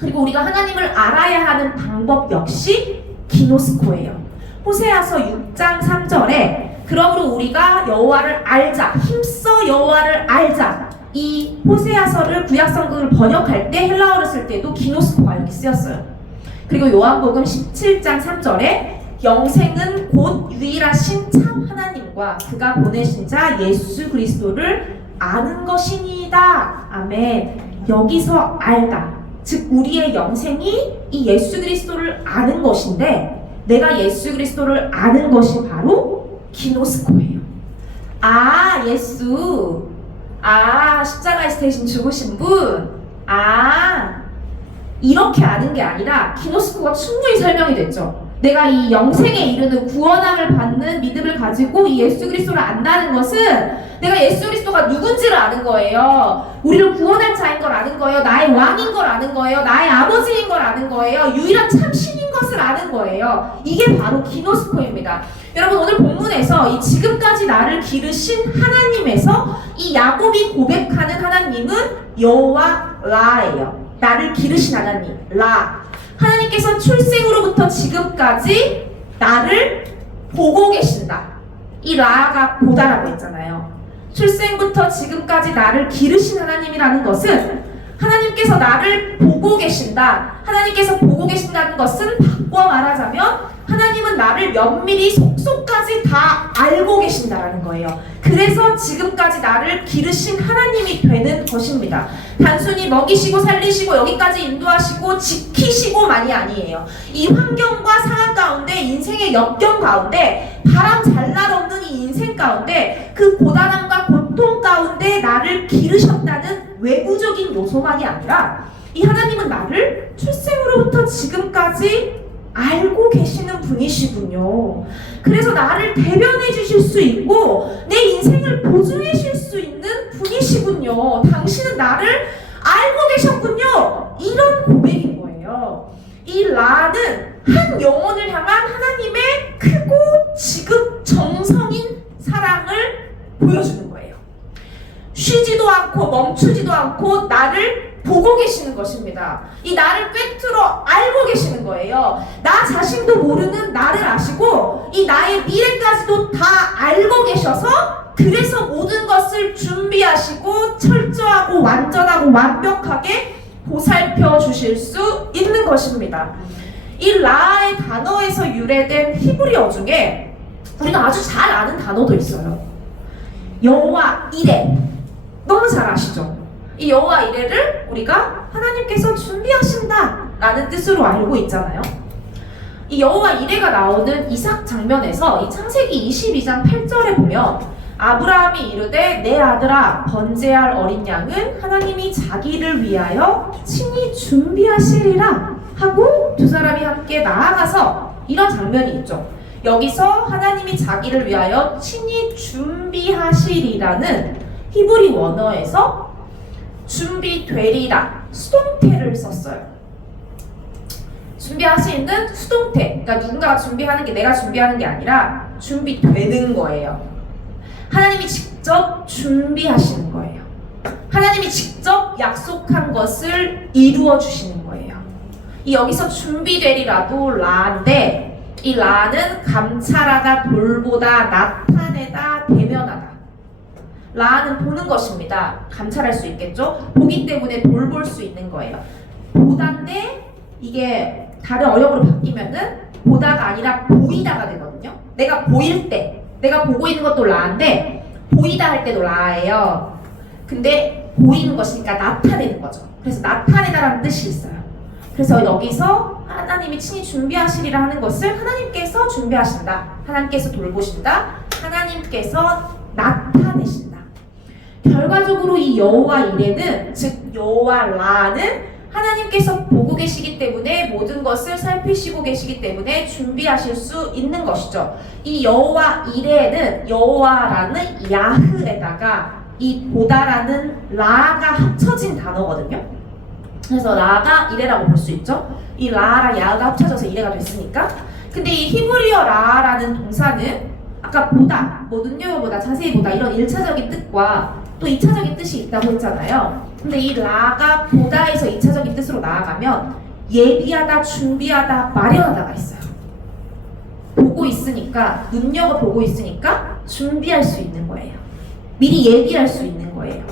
그리고 우리가 하나님을 알아야 하는 방법 역시 기노스코예요. 호세아서 6장 3절에 그러므로 우리가 여호와를 알자, 힘써 여호와를 알자. 이 호세아서를 구약성경을 번역할 때 헬라어를 쓸 때도 기노스코가 이렇게 쓰였어요. 그리고 요한복음 17장 3절에 영생은 곧 유일하신 참 하나님 하나님과 그가 보내신 자 예수 그리스도를 아는 것이니이다. 아멘. 여기서 알다, 즉 우리의 영생이 이 예수 그리스도를 아는 것인데, 내가 예수 그리스도를 아는 것이 바로 기노스코예요. 아, 예수, 십자가에서 대신 죽으신 분, 이렇게 아는 게 아니라 기노스코가 충분히 설명이 됐죠. 내가 이 영생에 이르는 구원함을 받는 믿음을 가지고 이 예수 그리스도를 안다는 것은 내가 예수 그리스도가 누군지를 아는 거예요. 우리를 구원할 자인 걸 아는 거예요. 나의 왕인 걸 아는 거예요. 나의 아버지인 걸 아는 거예요. 유일한 참신인 것을 아는 거예요. 이게 바로 기노스코입니다. 여러분, 오늘 본문에서 이 지금까지 나를 기르신 하나님에서 이 야곱이 고백하는 하나님은 여호와 라예요. 나를 기르신 하나님, 라. 하나님께서 출생으로부터 지금까지 나를 보고 계신다. 이 라가 보다라고 했잖아요. 출생부터 지금까지 나를 기르신 하나님이라는 것은 하나님께서 나를 보고 계신다. 하나님께서 보고 계신다는 것은 바꿔 말하자면 하나님은 나를 면밀히 속속까지 다 알고 계신다라는 거예요. 그래서 지금까지 나를 기르신 하나님이 되는 것입니다. 단순히 먹이시고 살리시고 여기까지 인도하시고 지키시고만이 아니에요. 이 환경과 상황 가운데, 인생의 역경 가운데, 바람 잘 날 없는 이 인생 가운데, 그 고단함과 고통 가운데 나를 기르셨다는 외부적인 요소만이 아니라 이 하나님은 나를 출생으로부터 지금까지 알고 계시는 분이시군요. 그래서 나를 대변해 주실 수 있고 내 인생을 보증해 주실 수 있는 분이시군요. 당신은 나를 알고 계셨군요. 이런 고백인 거예요. 이 라는 한 영혼을 향한 하나님의 크고 지극정성인 사랑을 보여주는 거예요. 쉬지도 않고 멈추지도 않고 나를 보고 계시는 것입니다. 이 나를 꿰뚫어 알고 계시는 거예요. 나 자신도 모르는 나를 아시고 이 나의 미래까지도 다 알고 계셔서, 그래서 모든 것을 준비하시고 철저하고 완전하고 완벽하게 보살펴 주실 수 있는 것입니다. 이 라의 단어에서 유래된 히브리어 중에 우리가 아주 잘 아는 단어도 있어요. 여호와 이레. 너무 잘 아시죠? 이 여호와 이레를 우리가 하나님께서 준비하신다 라는 뜻으로 알고 있잖아요. 이 여호와 이레가 나오는 이삭 장면에서 이 창세기 22장 8절에 보면 아브라함이 이르되 내 아들아 번제할 어린 양은 하나님이 자기를 위하여 친히 준비하시리라 하고 두 사람이 함께 나아가서, 이런 장면이 있죠. 여기서 하나님이 자기를 위하여 친히 준비하시리라는 히브리 원어에서 준비되리라, 수동태를 썼어요. 준비하시는 수동태. 그러니까 누군가가 준비하는 게 내가 준비하는 게 아니라 준비되는 거예요. 하나님이 직접 준비하시는 거예요. 하나님이 직접 약속한 것을 이루어 주시는 거예요. 이 여기서 준비되리라도 라인데, 이 라는 감찰하다, 돌보다, 나타내다, 대면하다. 라는 보는 것입니다. 감찰할 수 있겠죠? 보기 때문에 돌볼 수 있는 거예요. 보다인데 이게 다른 어역으로 바뀌면은 보다가 아니라 보이다가 되거든요. 내가 보일 때, 내가 보고 있는 것도 라인데 보이다 할 때도 라예요. 근데 보이는 것이니까 나타내는 거죠. 그래서 나타내다라는 뜻이 있어요. 그래서 여기서 하나님이 친히 준비하시리라 하는 것을 하나님께서 준비하신다, 하나님께서 돌보신다, 하나님께서 나타내신다. 결과적으로 이 여호와 이레는, 즉 여호와 라는 하나님께서 보고 계시기 때문에 모든 것을 살피시고 계시기 때문에 준비하실 수 있는 것이죠. 이 여호와 이레는 여호와라는 야흐에다가 이 보다라는 라가 합쳐진 단어거든요. 그래서 라가 이레라고 볼 수 있죠. 이 라랑 야가 합쳐져서 이레가 됐으니까. 근데 이 히브리어 라라는 동사는 아까 보다, 뭐 눈여겨보다, 자세히 보다 이런 1차적인 뜻과 또 2차적인 뜻이 있다고 했잖아요. 근데 이 라가 보다에서 2차적인 뜻으로 나아가면 예비하다, 준비하다, 마련하다가 있어요. 보고 있으니까, 눈여겨보고 있으니까 준비할 수 있는 거예요. 미리 예비할 수 있는 거예요.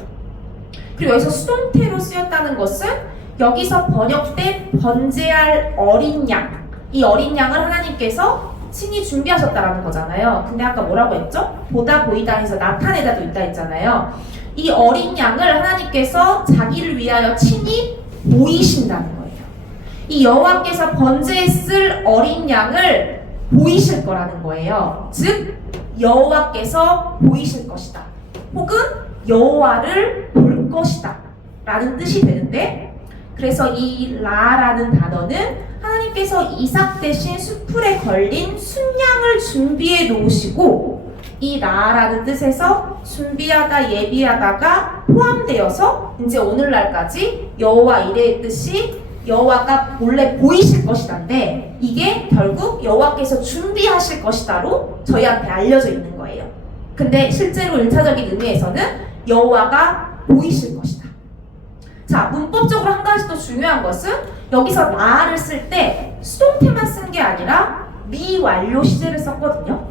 그리고 여기서 수동태로 쓰였다는 것은 여기서 번역된 번제할 어린 양, 이 어린 양을 하나님께서 친히 준비하셨다라는 거잖아요. 근데 아까 뭐라고 했죠? 보다 보이다 해서 나타내다도 있다 했잖아요. 이 어린 양을 하나님께서 자기를 위하여 친히 보이신다는 거예요. 이 여호와께서 번제에 쓸 어린 양을 보이실 거라는 거예요. 즉 여호와께서 보이실 것이다. 혹은 여호와를 볼 것이다 라는 뜻이 되는데, 그래서 이 라라는 단어는 하나님께서 이삭 대신 숯불에 걸린 순양을 준비해 놓으시고, 이 라라는 뜻에서 준비하다 예비하다가 포함되어서 이제 오늘날까지 여호와 이레의 뜻이 여호와가 본래 보이실 것이다인데, 이게 결국 여호와께서 준비하실 것이다로 저희한테 알려져 있는 거예요. 근데 실제로 1차적인 의미에서는 여호와가 보이실 것이다. 자, 문법적으로 한 가지 또 중요한 것은 여기서 라를 쓸 때 수동태만 쓴 게 아니라 미완료 시제를 썼거든요.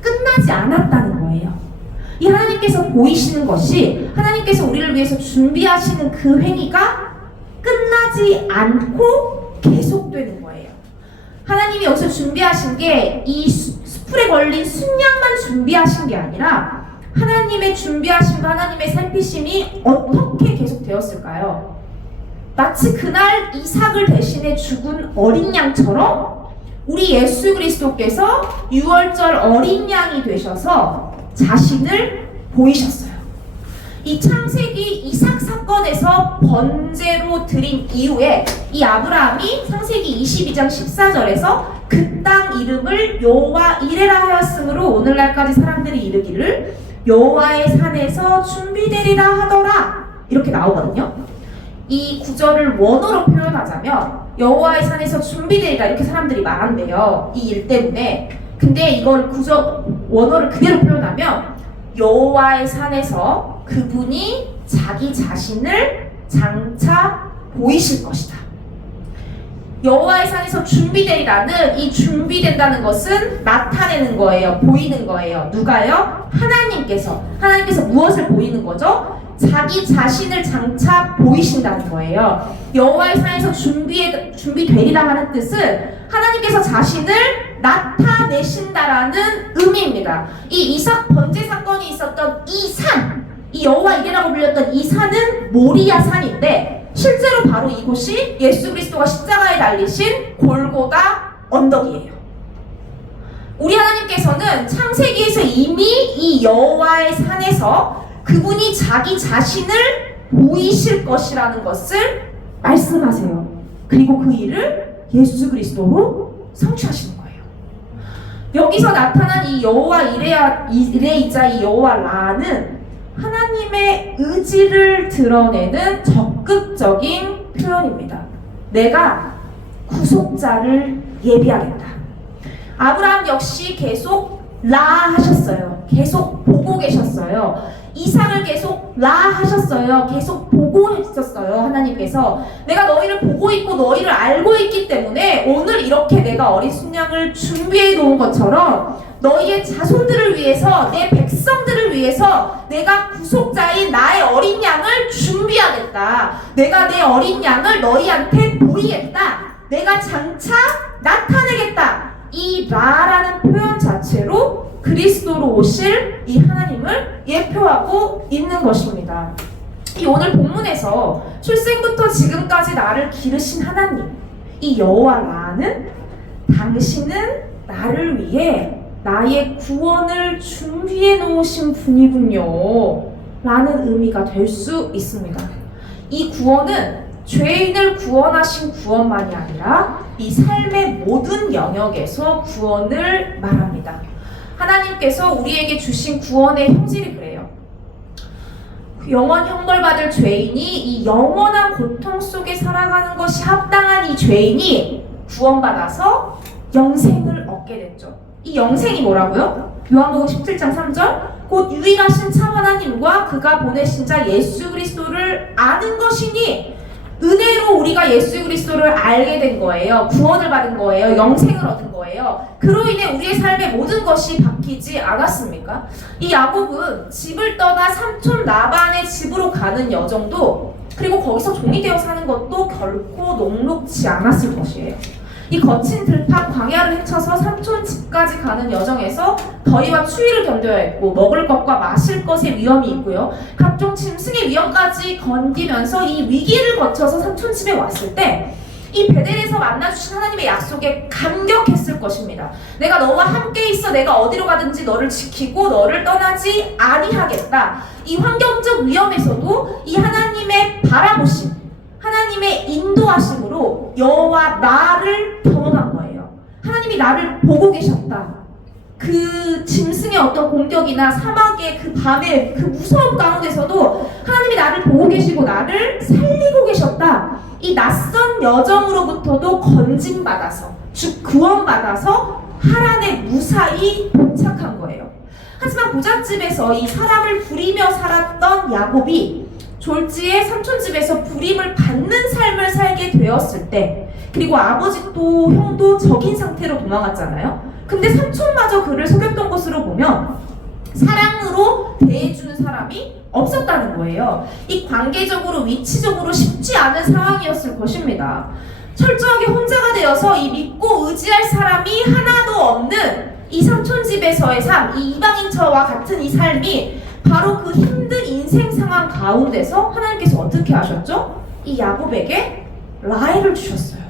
끝나지 않았다는 거예요. 이 하나님께서 보이시는 것이, 하나님께서 우리를 위해서 준비하시는 그 행위가 끝나지 않고 계속되는 거예요. 하나님이 여기서 준비하신 게 이 숯불에 걸린 순양만 준비하신 게 아니라 하나님의 준비하심과 하나님의 살피심이 어떻게 계속되었을까요? 마치 그날 이삭을 대신해 죽은 어린 양처럼 우리 예수 그리스도께서 6월절 어린 양이 되셔서 자신을 보이셨어요. 이 창세기 이삭 사건에서 번제로 드린 이후에 이 아브라함이 창세기 22장 14절에서 그 땅 이름을 여호와 이레라 하였으므로 오늘날까지 사람들이 이르기를 여호와의 산에서 준비되리라 하더라, 이렇게 나오거든요. 이 구절을 원어로 표현하자면 여호와의 산에서 준비되리라 이렇게 사람들이 말한대요, 이 일 때문에. 근데 이걸 원어를 그대로 표현하면 여호와의 산에서 그분이 자기 자신을 장차 보이실 것이다. 여호와의 산에서 준비되리라는 이 준비된다는 것은 나타내는 거예요. 보이는 거예요. 누가요? 하나님께서 무엇을 보이는 거죠? 자기 자신을 장차 보이신다는 거예요. 여호와의 산에서 준비되리라 하는 뜻은 하나님께서 자신을 나타내신다라는 의미입니다. 이 이삭 번제 사건이 있었던 이 산, 이 여호와 이레라고 불렸던 이 산은 모리아 산인데, 실제로 바로 이곳이 예수 그리스도가 십자가에 달리신 골고다 언덕이에요. 우리 하나님께서는 창세기에서 이미 이 여호와의 산에서 그분이 자기 자신을 보이실 것이라는 것을 말씀하세요. 그리고 그 일을 예수 그리스도로 성취하시는 거예요. 여기서 나타난 이 여호와 이레이자 이 여호와 라는 하나님의 의지를 드러내는 적극적인 표현입니다. 내가 구속자를 예비하겠다. 아브라함 역시 계속 라 하셨어요. 계속 보고 계셨어요. 이삭을 계속 라 하셨어요. 계속 보고 있었어요. 하나님께서 내가 너희를 보고 있고 너희를 알고 있기 때문에 오늘 이렇게 내가 어린 순양을 준비해 놓은 것처럼 너희의 자손들을 위해서, 내 백성들을 위해서 내가 구속자인 나의 어린 양을 준비하겠다. 내가 내 어린 양을 너희한테 보이겠다. 내가 장차 나타내겠다. 이 라라는 표현 자체로 그리스도로 오실 이 하나님을 예표하고 있는 것입니다. 이 오늘 본문에서 출생부터 지금까지 나를 기르신 하나님, 이 여호와 라는 당신은 나를 위해 나의 구원을 준비해 놓으신 분이군요 라는 의미가 될 수 있습니다. 이 구원은 죄인을 구원하신 구원만이 아니라 이 삶의 모든 영역에서 구원을 말합니다. 하나님께서 우리에게 주신 구원의 형질이 그래요. 영원 형벌받을 죄인이 이 영원한 고통 속에 살아가는 것이 합당한 이 죄인이 구원받아서 영생을 얻게 됐죠. 이 영생이 뭐라고요? 요한복음 17장 3절 곧 유일하신 참 하나님과 그가 보내신 자 예수 그리스도를 아는 것이니, 은혜로 우리가 예수 그리스도를 알게 된 거예요. 구원을 받은 거예요. 영생을 얻은 거예요. 그로 인해 우리의 삶의 모든 것이 바뀌지 않았습니까? 이 야곱은 집을 떠나 삼촌 라반의 집으로 가는 여정도, 그리고 거기서 종이 되어 사는 것도 결코 녹록지 않았을 것이에요. 이 거친 들판 광야를 헤쳐서 삼촌 집까지 가는 여정에서 더위와 추위를 견뎌야 했고 먹을 것과 마실 것의 위험이 있고요. 각종 짐승의 위험까지 견디면서 이 위기를 거쳐서 삼촌 집에 왔을 때 이 베델에서 만나주신 하나님의 약속에 감격했을 것입니다. 내가 너와 함께 있어 내가 어디로 가든지 너를 지키고 너를 떠나지 아니하겠다. 이 환경적 위험에서도 이 하나님의 바라보심, 하나님의 인도하심으로 여호와 나를 경험한 거예요. 하나님이 나를 보고 계셨다. 그 짐승의 어떤 공격이나 사막의 그 밤의 그 무서운 가운데서도 하나님이 나를 보고 계시고 나를 살리고 계셨다. 이 낯선 여정으로부터도 건짐받아서 즉 구원받아서 하란에 무사히 도착한 거예요. 하지만 부잣집에서 이 사람을 부리며 살았던 야곱이 졸지에 삼촌집에서 부림을 받는 삶을 살게 되었을 때, 그리고 아버지도 형도 적인 상태로 도망갔잖아요. 근데 삼촌마저 그를 속였던 것으로 보면 사랑으로 대해주는 사람이 없었다는 거예요. 이 관계적으로 위치적으로 쉽지 않은 상황이었을 것입니다. 철저하게 혼자가 되어서 이 믿고 의지할 사람이 하나도 없는 이 삼촌집에서의 삶, 이 이방인처와 같은 이 삶이 바로 그 힘든 인생 상황 가운데서 하나님께서 어떻게 하셨죠? 이 야곱에게 라헬을 주셨어요.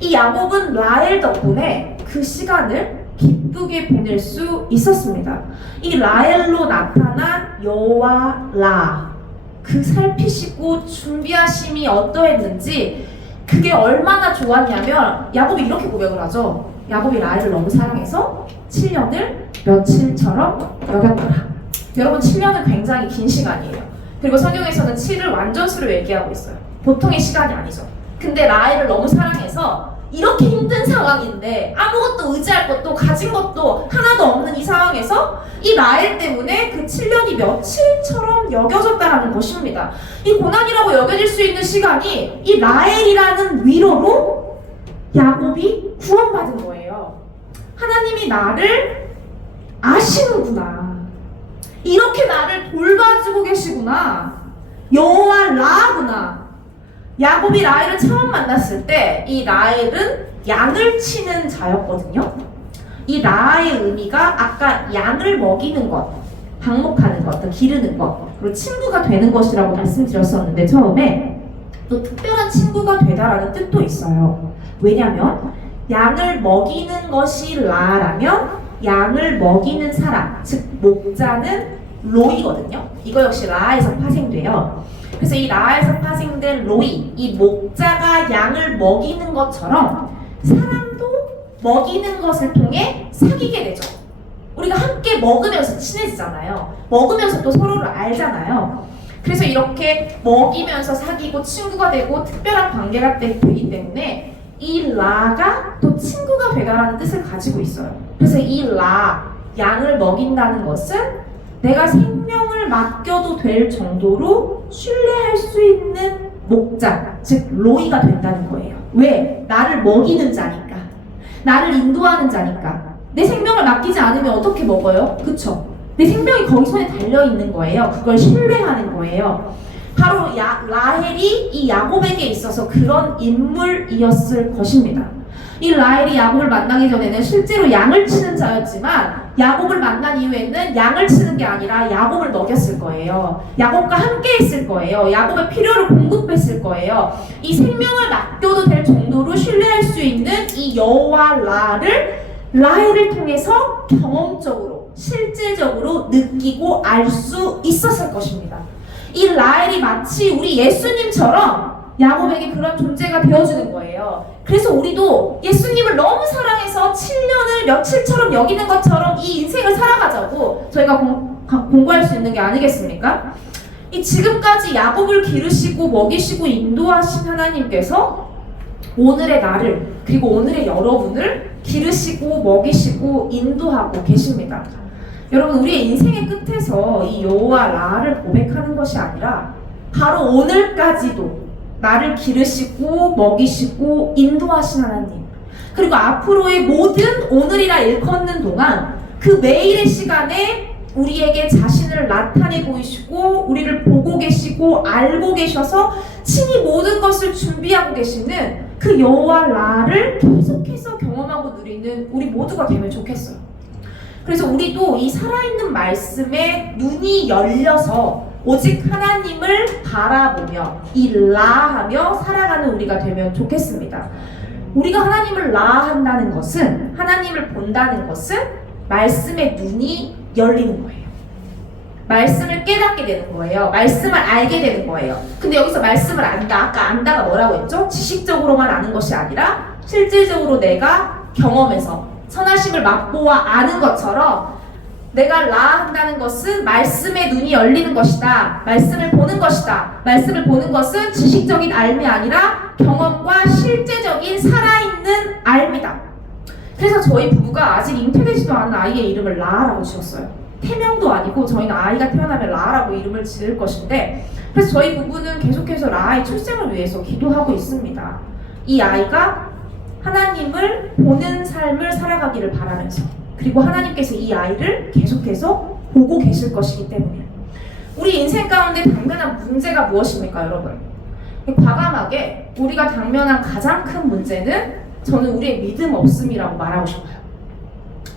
이 야곱은 라헬 덕분에 그 시간을 기쁘게 보낼 수 있었습니다. 이 라헬로 나타난 여호와 라, 그 살피시고 준비하심이 어떠했는지 그게 얼마나 좋았냐면 야곱이 이렇게 고백을 하죠. 야곱이 라헬을 너무 사랑해서 7년을 며칠처럼 여겼더라. 여러분 7년은 굉장히 긴 시간이에요. 그리고 성경에서는 7을 완전수로 얘기하고 있어요. 보통의 시간이 아니죠. 근데 라헬을 너무 사랑해서 이렇게 힘든 상황인데 아무것도 의지할 것도 가진 것도 하나도 없는 이 상황에서 이 라헬 때문에 그 7년이 며칠처럼 여겨졌다라는 것입니다. 이 고난이라고 여겨질 수 있는 시간이 이 라헬이라는 위로로 야곱이 구원받은 거예요. 하나님이 나를 아시는구나. 이렇게 나를 돌봐주고 계시구나. 여호와 라구나. 야곱이 라헬을 처음 만났을 때 이 라헬은 양을 치는 자였거든요. 이 라의 의미가 아까 양을 먹이는 것, 방목하는 것, 기르는 것, 그리고 친구가 되는 것이라고 말씀드렸었는데 처음에 또 특별한 친구가 되다라는 뜻도 있어요. 왜냐면 양을 먹이는 것이 라라면 양을 먹이는 사람, 즉 목자는 로이거든요. 이거 역시 라에서 파생돼요. 그래서 이 라에서 파생된 로이, 이 목자가 양을 먹이는 것처럼 사람도 먹이는 것을 통해 사귀게 되죠. 우리가 함께 먹으면서 친해지잖아요. 먹으면서 또 서로를 알잖아요. 그래서 이렇게 먹이면서 사귀고 친구가 되고 특별한 관계가 되기 때문에 이 라가 또 친구가 되다라는 뜻을 가지고 있어요. 그래서 이 라, 양을 먹인다는 것은 내가 생명을 맡겨도 될 정도로 신뢰할 수 있는 목자, 즉 로이가 된다는 거예요. 왜? 나를 먹이는 자니까. 나를 인도하는 자니까. 내 생명을 맡기지 않으면 어떻게 먹어요? 그쵸? 내 생명이 거기 손에 달려있는 거예요. 그걸 신뢰하는 거예요. 바로 라헬이 이 야곱에게 있어서 그런 인물이었을 것입니다. 이 라헬이 야곱을 만나기 전에는 실제로 양을 치는 자였지만 야곱을 만난 이후에는 양을 치는 게 아니라 야곱을 먹였을 거예요. 야곱과 함께 했을 거예요. 야곱의 필요를 공급했을 거예요. 이 생명을 맡겨도 될 정도로 신뢰할 수 있는 이 여호와 라를 라헬을 통해서 경험적으로 실질적으로 느끼고 알 수 있었을 것입니다. 이 라헬이 마치 우리 예수님처럼 야곱에게 그런 존재가 되어주는 거예요. 그래서 우리도 예수님을 너무 사랑해서 7년을 며칠처럼 여기는 것처럼 이 인생을 살아가자고 저희가 공부할 수 있는 게 아니겠습니까? 이 지금까지 야곱을 기르시고 먹이시고 인도하신 하나님께서 오늘의 나를 그리고 오늘의 여러분을 기르시고 먹이시고 인도하고 계십니다. 여러분 우리의 인생의 끝에서 이 여호와 라를 고백하는 것이 아니라 바로 오늘까지도 나를 기르시고 먹이시고 인도하신 하나님, 그리고 앞으로의 모든 오늘이라 일컫는 동안 그 매일의 시간에 우리에게 자신을 나타내 보이시고 우리를 보고 계시고 알고 계셔서 친히 모든 것을 준비하고 계시는 그 여호와 라를 계속해서 경험하고 누리는 우리 모두가 되면 좋겠어요. 그래서 우리도 이 살아있는 말씀에 눈이 열려서 오직 하나님을 바라보며 이 라하며 살아가는 우리가 되면 좋겠습니다. 우리가 하나님을 라한다는 것은, 하나님을 본다는 것은 말씀의 눈이 열리는 거예요. 말씀을 깨닫게 되는 거예요. 말씀을 알게 되는 거예요. 근데 여기서 말씀을 안다, 아까 안다가 뭐라고 했죠? 지식적으로만 아는 것이 아니라 실질적으로 내가 경험해서 선하심을 맛보아 아는 것처럼, 내가 라한다는 것은 말씀의 눈이 열리는 것이다. 말씀을 보는 것이다. 말씀을 보는 것은 지식적인 알미 아니라 경험과 실제적인 살아있는 알미다. 그래서 저희 부부가 아직 잉태되지도 않은 아이의 이름을 라라고 지었어요. 태명도 아니고 저희는 아이가 태어나면 라라고 이름을 지을 것인데, 그래서 저희 부부는 계속해서 라의 출생을 위해서 기도하고 있습니다. 이 아이가 하나님을 보는 삶을 살아가기를 바라면서, 그리고 하나님께서 이 아이를 계속해서 보고 계실 것이기 때문에. 우리 인생 가운데 당면한 문제가 무엇입니까, 여러분? 과감하게 우리가 당면한 가장 큰 문제는 저는 우리의 믿음 없음이라고 말하고 싶어요.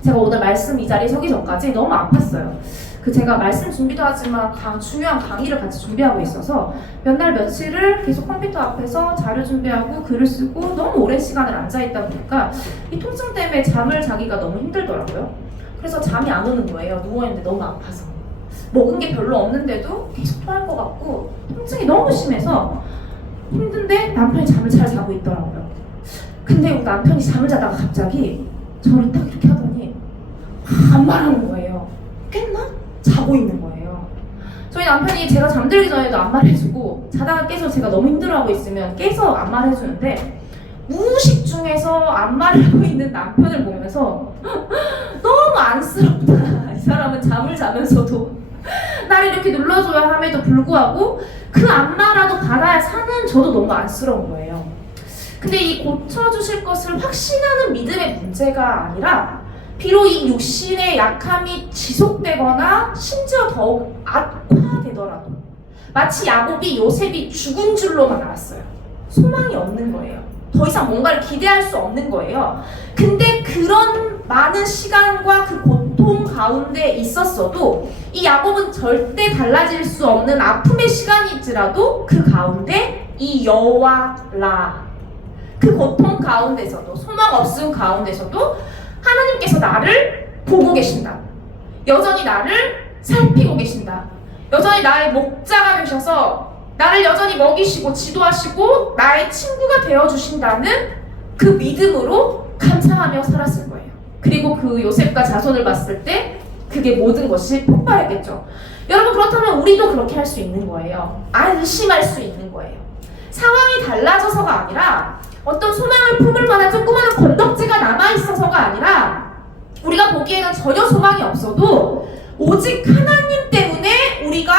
제가 오늘 말씀 이 자리에 서기 전까지 너무 아팠어요. 제가 말씀 준비도 하지만 중요한 강의를 같이 준비하고 있어서 몇 날 며칠을 계속 컴퓨터 앞에서 자료 준비하고 글을 쓰고 너무 오랜 시간을 앉아있다 보니까 이 통증 때문에 잠을 자기가 너무 힘들더라고요. 그래서 잠이 안 오는 거예요. 누워있는데 너무 아파서. 먹은 게 별로 없는데도 계속 토할 것 같고 통증이 너무 심해서 힘든데 남편이 잠을 잘 자고 있더라고요. 근데 남편이 잠을 자다가 갑자기 저를 딱 이렇게 하더니 안 말하는 거예요. 깼나? 자고 있는 거예요. 저희 남편이 제가 잠들기 전에도 안마를 해주고, 자다가 깨서 제가 너무 힘들어하고 있으면 깨서 안마를 해주는데, 무의식 중에서 안마를 하고 있는 남편을 보면서 너무 안쓰럽다. 이 사람은 잠을 자면서도 나를 이렇게 눌러줘야 함에도 불구하고 그 안마라도 받아야 사는 저도 너무 안쓰러운 거예요. 근데 이 고쳐주실 것을 확신하는 믿음의 문제가 아니라, 비록 이 육신의 약함이 지속되거나 심지어 더욱 악화되더라도 마치 야곱이 요셉이 죽은 줄로만 알았어요. 소망이 없는 거예요. 더 이상 뭔가를 기대할 수 없는 거예요. 근데 그런 많은 시간과 그 고통 가운데 있었어도 이 야곱은 절대 달라질 수 없는 아픔의 시간일지라도 그 가운데 이 여호와 라, 그 고통 가운데서도, 소망 없음 가운데서도 하나님께서 나를 보고 계신다. 여전히 나를 살피고 계신다. 여전히 나의 목자가 되셔서 나를 여전히 먹이시고 지도하시고 나의 친구가 되어주신다는 그 믿음으로 감사하며 살았을 거예요. 그리고 그 요셉과 자손을 봤을 때 그게 모든 것이 폭발했겠죠. 여러분, 그렇다면 우리도 그렇게 할 수 있는 거예요. 안심할 수 있는 거예요. 상황이 달라져서가 아니라, 어떤 소망을 품을 만한 조그마한 건덕지가 남아있어서가 아니라, 우리가 보기에는 전혀 소망이 없어도 오직 하나님 때문에 우리가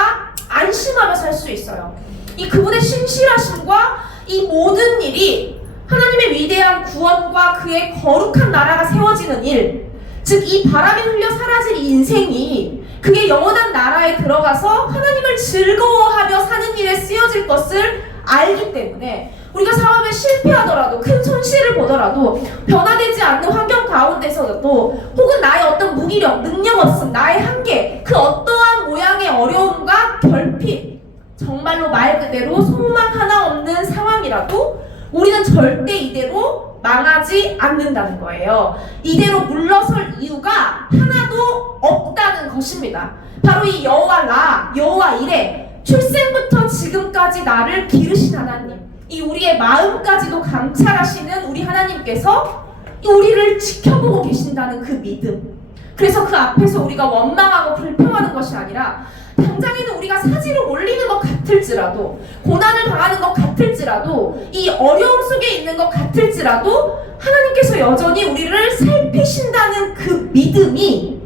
안심하며 살 수 있어요. 이 그분의 신실하심과 이 모든 일이 하나님의 위대한 구원과 그의 거룩한 나라가 세워지는 일, 즉 이 바람에 흘려 사라질 인생이 그게 영원한 나라에 들어가서 하나님을 즐거워하며 사는 일에 쓰여질 것을 알기 때문에, 우리가 사업에 실패하더라도, 큰 손실을 보더라도, 변화되지 않는 환경 가운데서도, 혹은 나의 어떤 무기력, 능력 없음, 나의 한계, 그 어떠한 모양의 어려움과 결핍, 정말로 말 그대로 소망 하나 없는 상황이라도 우리는 절대 이대로 망하지 않는다는 거예요. 이대로 물러설 이유가 하나도 없다는 것입니다. 바로 이 여호와 라, 여호와 이레, 출생부터 지금까지 나를 기르신 하나님, 이 우리의 마음까지도 감찰하시는 우리 하나님께서 우리를 지켜보고 계신다는 그 믿음. 그래서 그 앞에서 우리가 원망하고 불평하는 것이 아니라, 당장에는 우리가 사지를 올리는 것 같을지라도, 고난을 당하는 것 같을지라도, 이 어려움 속에 있는 것 같을지라도 하나님께서 여전히 우리를 살피신다는 그 믿음이,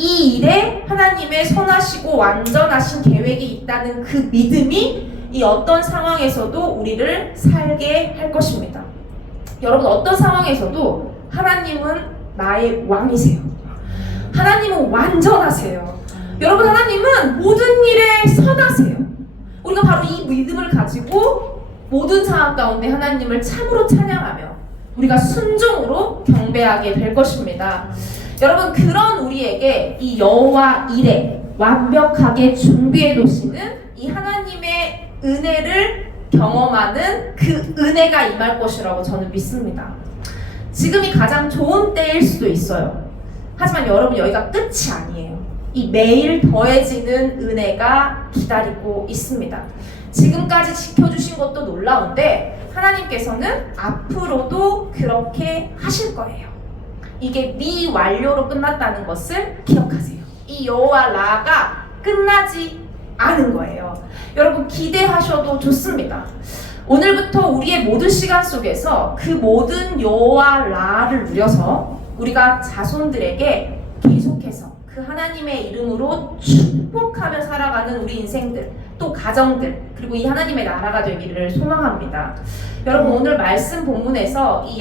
이 일에 하나님의 선하시고 완전하신 계획이 있다는 그 믿음이 이 어떤 상황에서도 우리를 살게 할 것입니다. 여러분, 어떤 상황에서도 하나님은 나의 왕이세요. 하나님은 완전하세요. 여러분, 하나님은 모든 일에 선하세요. 우리가 바로 이 믿음을 가지고 모든 상황 가운데 하나님을 참으로 찬양하며 우리가 순종으로 경배하게 될 것입니다. 여러분, 그런 우리에게 이 여호와 이레 완벽하게 준비해 놓으시는 이 하나님의 은혜를 경험하는 그 은혜가 임할 것이라고 저는 믿습니다. 지금이 가장 좋은 때일 수도 있어요. 하지만 여러분, 여기가 끝이 아니에요. 이 매일 더해지는 은혜가 기다리고 있습니다. 지금까지 지켜주신 것도 놀라운데 하나님께서는 앞으로도 그렇게 하실 거예요. 이게 미완료로 끝났다는 것을 기억하세요. 이 여호와 라가 끝나지 않은 거예요. 여러분, 기대하셔도 좋습니다. 오늘부터 우리의 모든 시간 속에서 그 모든 여호와 라를 누려서 우리가 자손들에게 계속해서 그 하나님의 이름으로 축복하며 살아가는 우리 인생들, 또 가정들, 그리고 이 하나님의 나라가 되기를 소망합니다. 여러분, 오늘 말씀 본문에서 이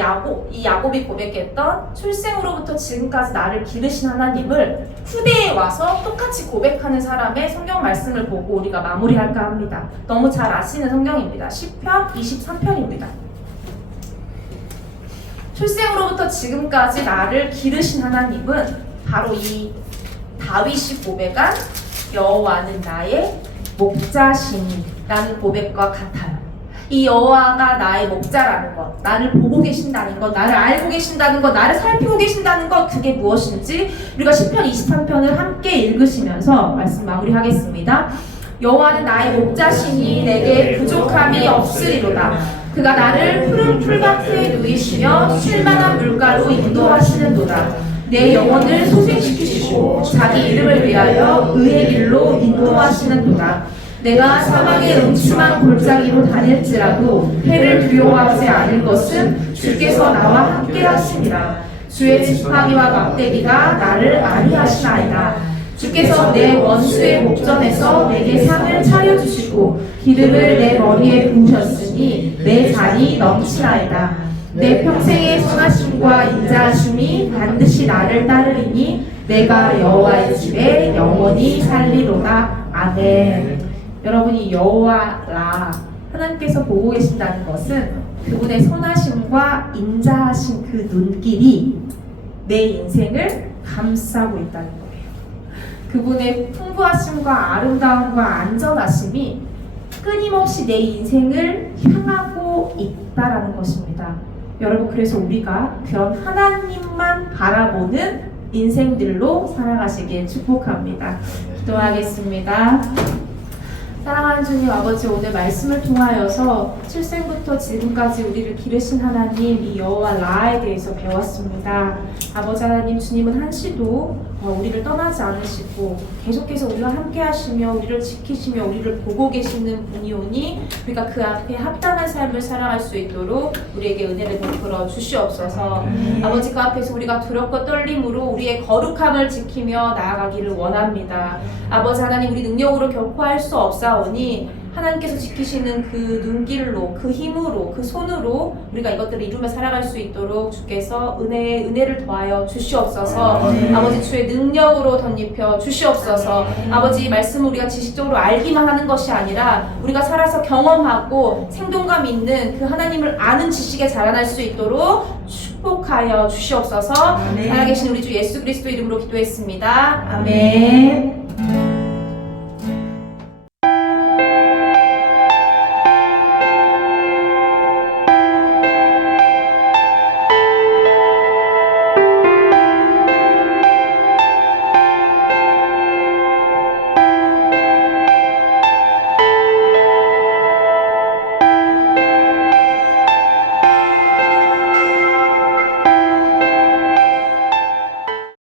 야곱이 고백했던 출생으로부터 지금까지 나를 기르신 하나님을 후대에 와서 똑같이 고백하는 사람의 성경 말씀을 보고 우리가 마무리할까 합니다. 너무 잘 아시는 성경입니다. 시편 23편입니다. 출생으로부터 지금까지 나를 기르신 하나님은 바로 이 다윗이 고백한 여호와는 나의 목자시니라는 고백과 같아요. 이 여호와가 나의 목자라는 것, 나를 보고 계신다는 것, 나를 알고 계신다는 것, 나를 살피고 계신다는 것, 그게 무엇인지 우리가 시편 23편을 함께 읽으시면서 말씀 마무리하겠습니다. 여호와는 나의 목자시니 내게 부족함이 없으리로다. 그가 나를 푸른 풀밭에 누이시며 쉴만한 물가로 인도하시는도다. 내 영혼을 소생시키시고 자기 이름을 위하여 의의 길로 인도하시는도다. 내가 사막의 음침한 골짜기로 다닐지라도 해를 두려워하지 않을 것은 주께서 나와 함께 하심이라. 주의 지팡이와 막대기가 나를 안위하시나이다. 주께서 내 원수의 목전에서 내게 상을 차려주시고 기름을 내 머리에 부으셨으니 내 잔이 넘치나이다. 내 평생의 선하심과 인자하심이 반드시 나를 따르리니 내가 여호와의 집에 영원히 살리로다. 아멘. 여러분이 여호와 라 하나님께서 보고 계신다는 것은 그분의 선하심과 인자하신 그 눈길이 내 인생을 감싸고 있다는 거예요. 그분의 풍부하심과 아름다움과 안전하심이 끊임없이 내 인생을 향하고 있다라는 것입니다. 여러분, 그래서 우리가 그런 하나님만 바라보는 인생들로 살아가시길 축복합니다. 기도하겠습니다. 사랑하는 주님 아버지, 오늘 말씀을 통하여서 출생부터 지금까지 우리를 기르신 하나님 이 여호와 라에 대해서 배웠습니다. 아버지 하나님, 주님은 한시도 우리를 떠나지 않으시고 계속해서 우리와 함께 하시며 우리를 지키시며 우리를 보고 계시는 분이오니 우리가 그 앞에 합당한 삶을 살아갈 수 있도록 우리에게 은혜를 베풀어 주시옵소서. 아버지, 그 앞에서 우리가 두렵고 떨림으로 우리의 거룩함을 지키며 나아가기를 원합니다. 아버지 하나님, 우리 능력으로 결코 할 수 없사오니 하나님께서 지키시는 그 눈길로, 그 힘으로, 그 손으로 우리가 이것들을 이루며 살아갈 수 있도록 주께서 은혜를 더하여 주시옵소서. 아버지, 주의 능력으로 덧입혀 주시옵소서. 아버지, 말씀을 우리가 지식적으로 알기만 하는 것이 아니라 우리가 살아서 경험하고 생동감 있는 그 하나님을 아는 지식에 자라날 수 있도록 축복하여 주시옵소서. 살아계신 우리 주 예수 그리스도 이름으로 기도했습니다. 아멘.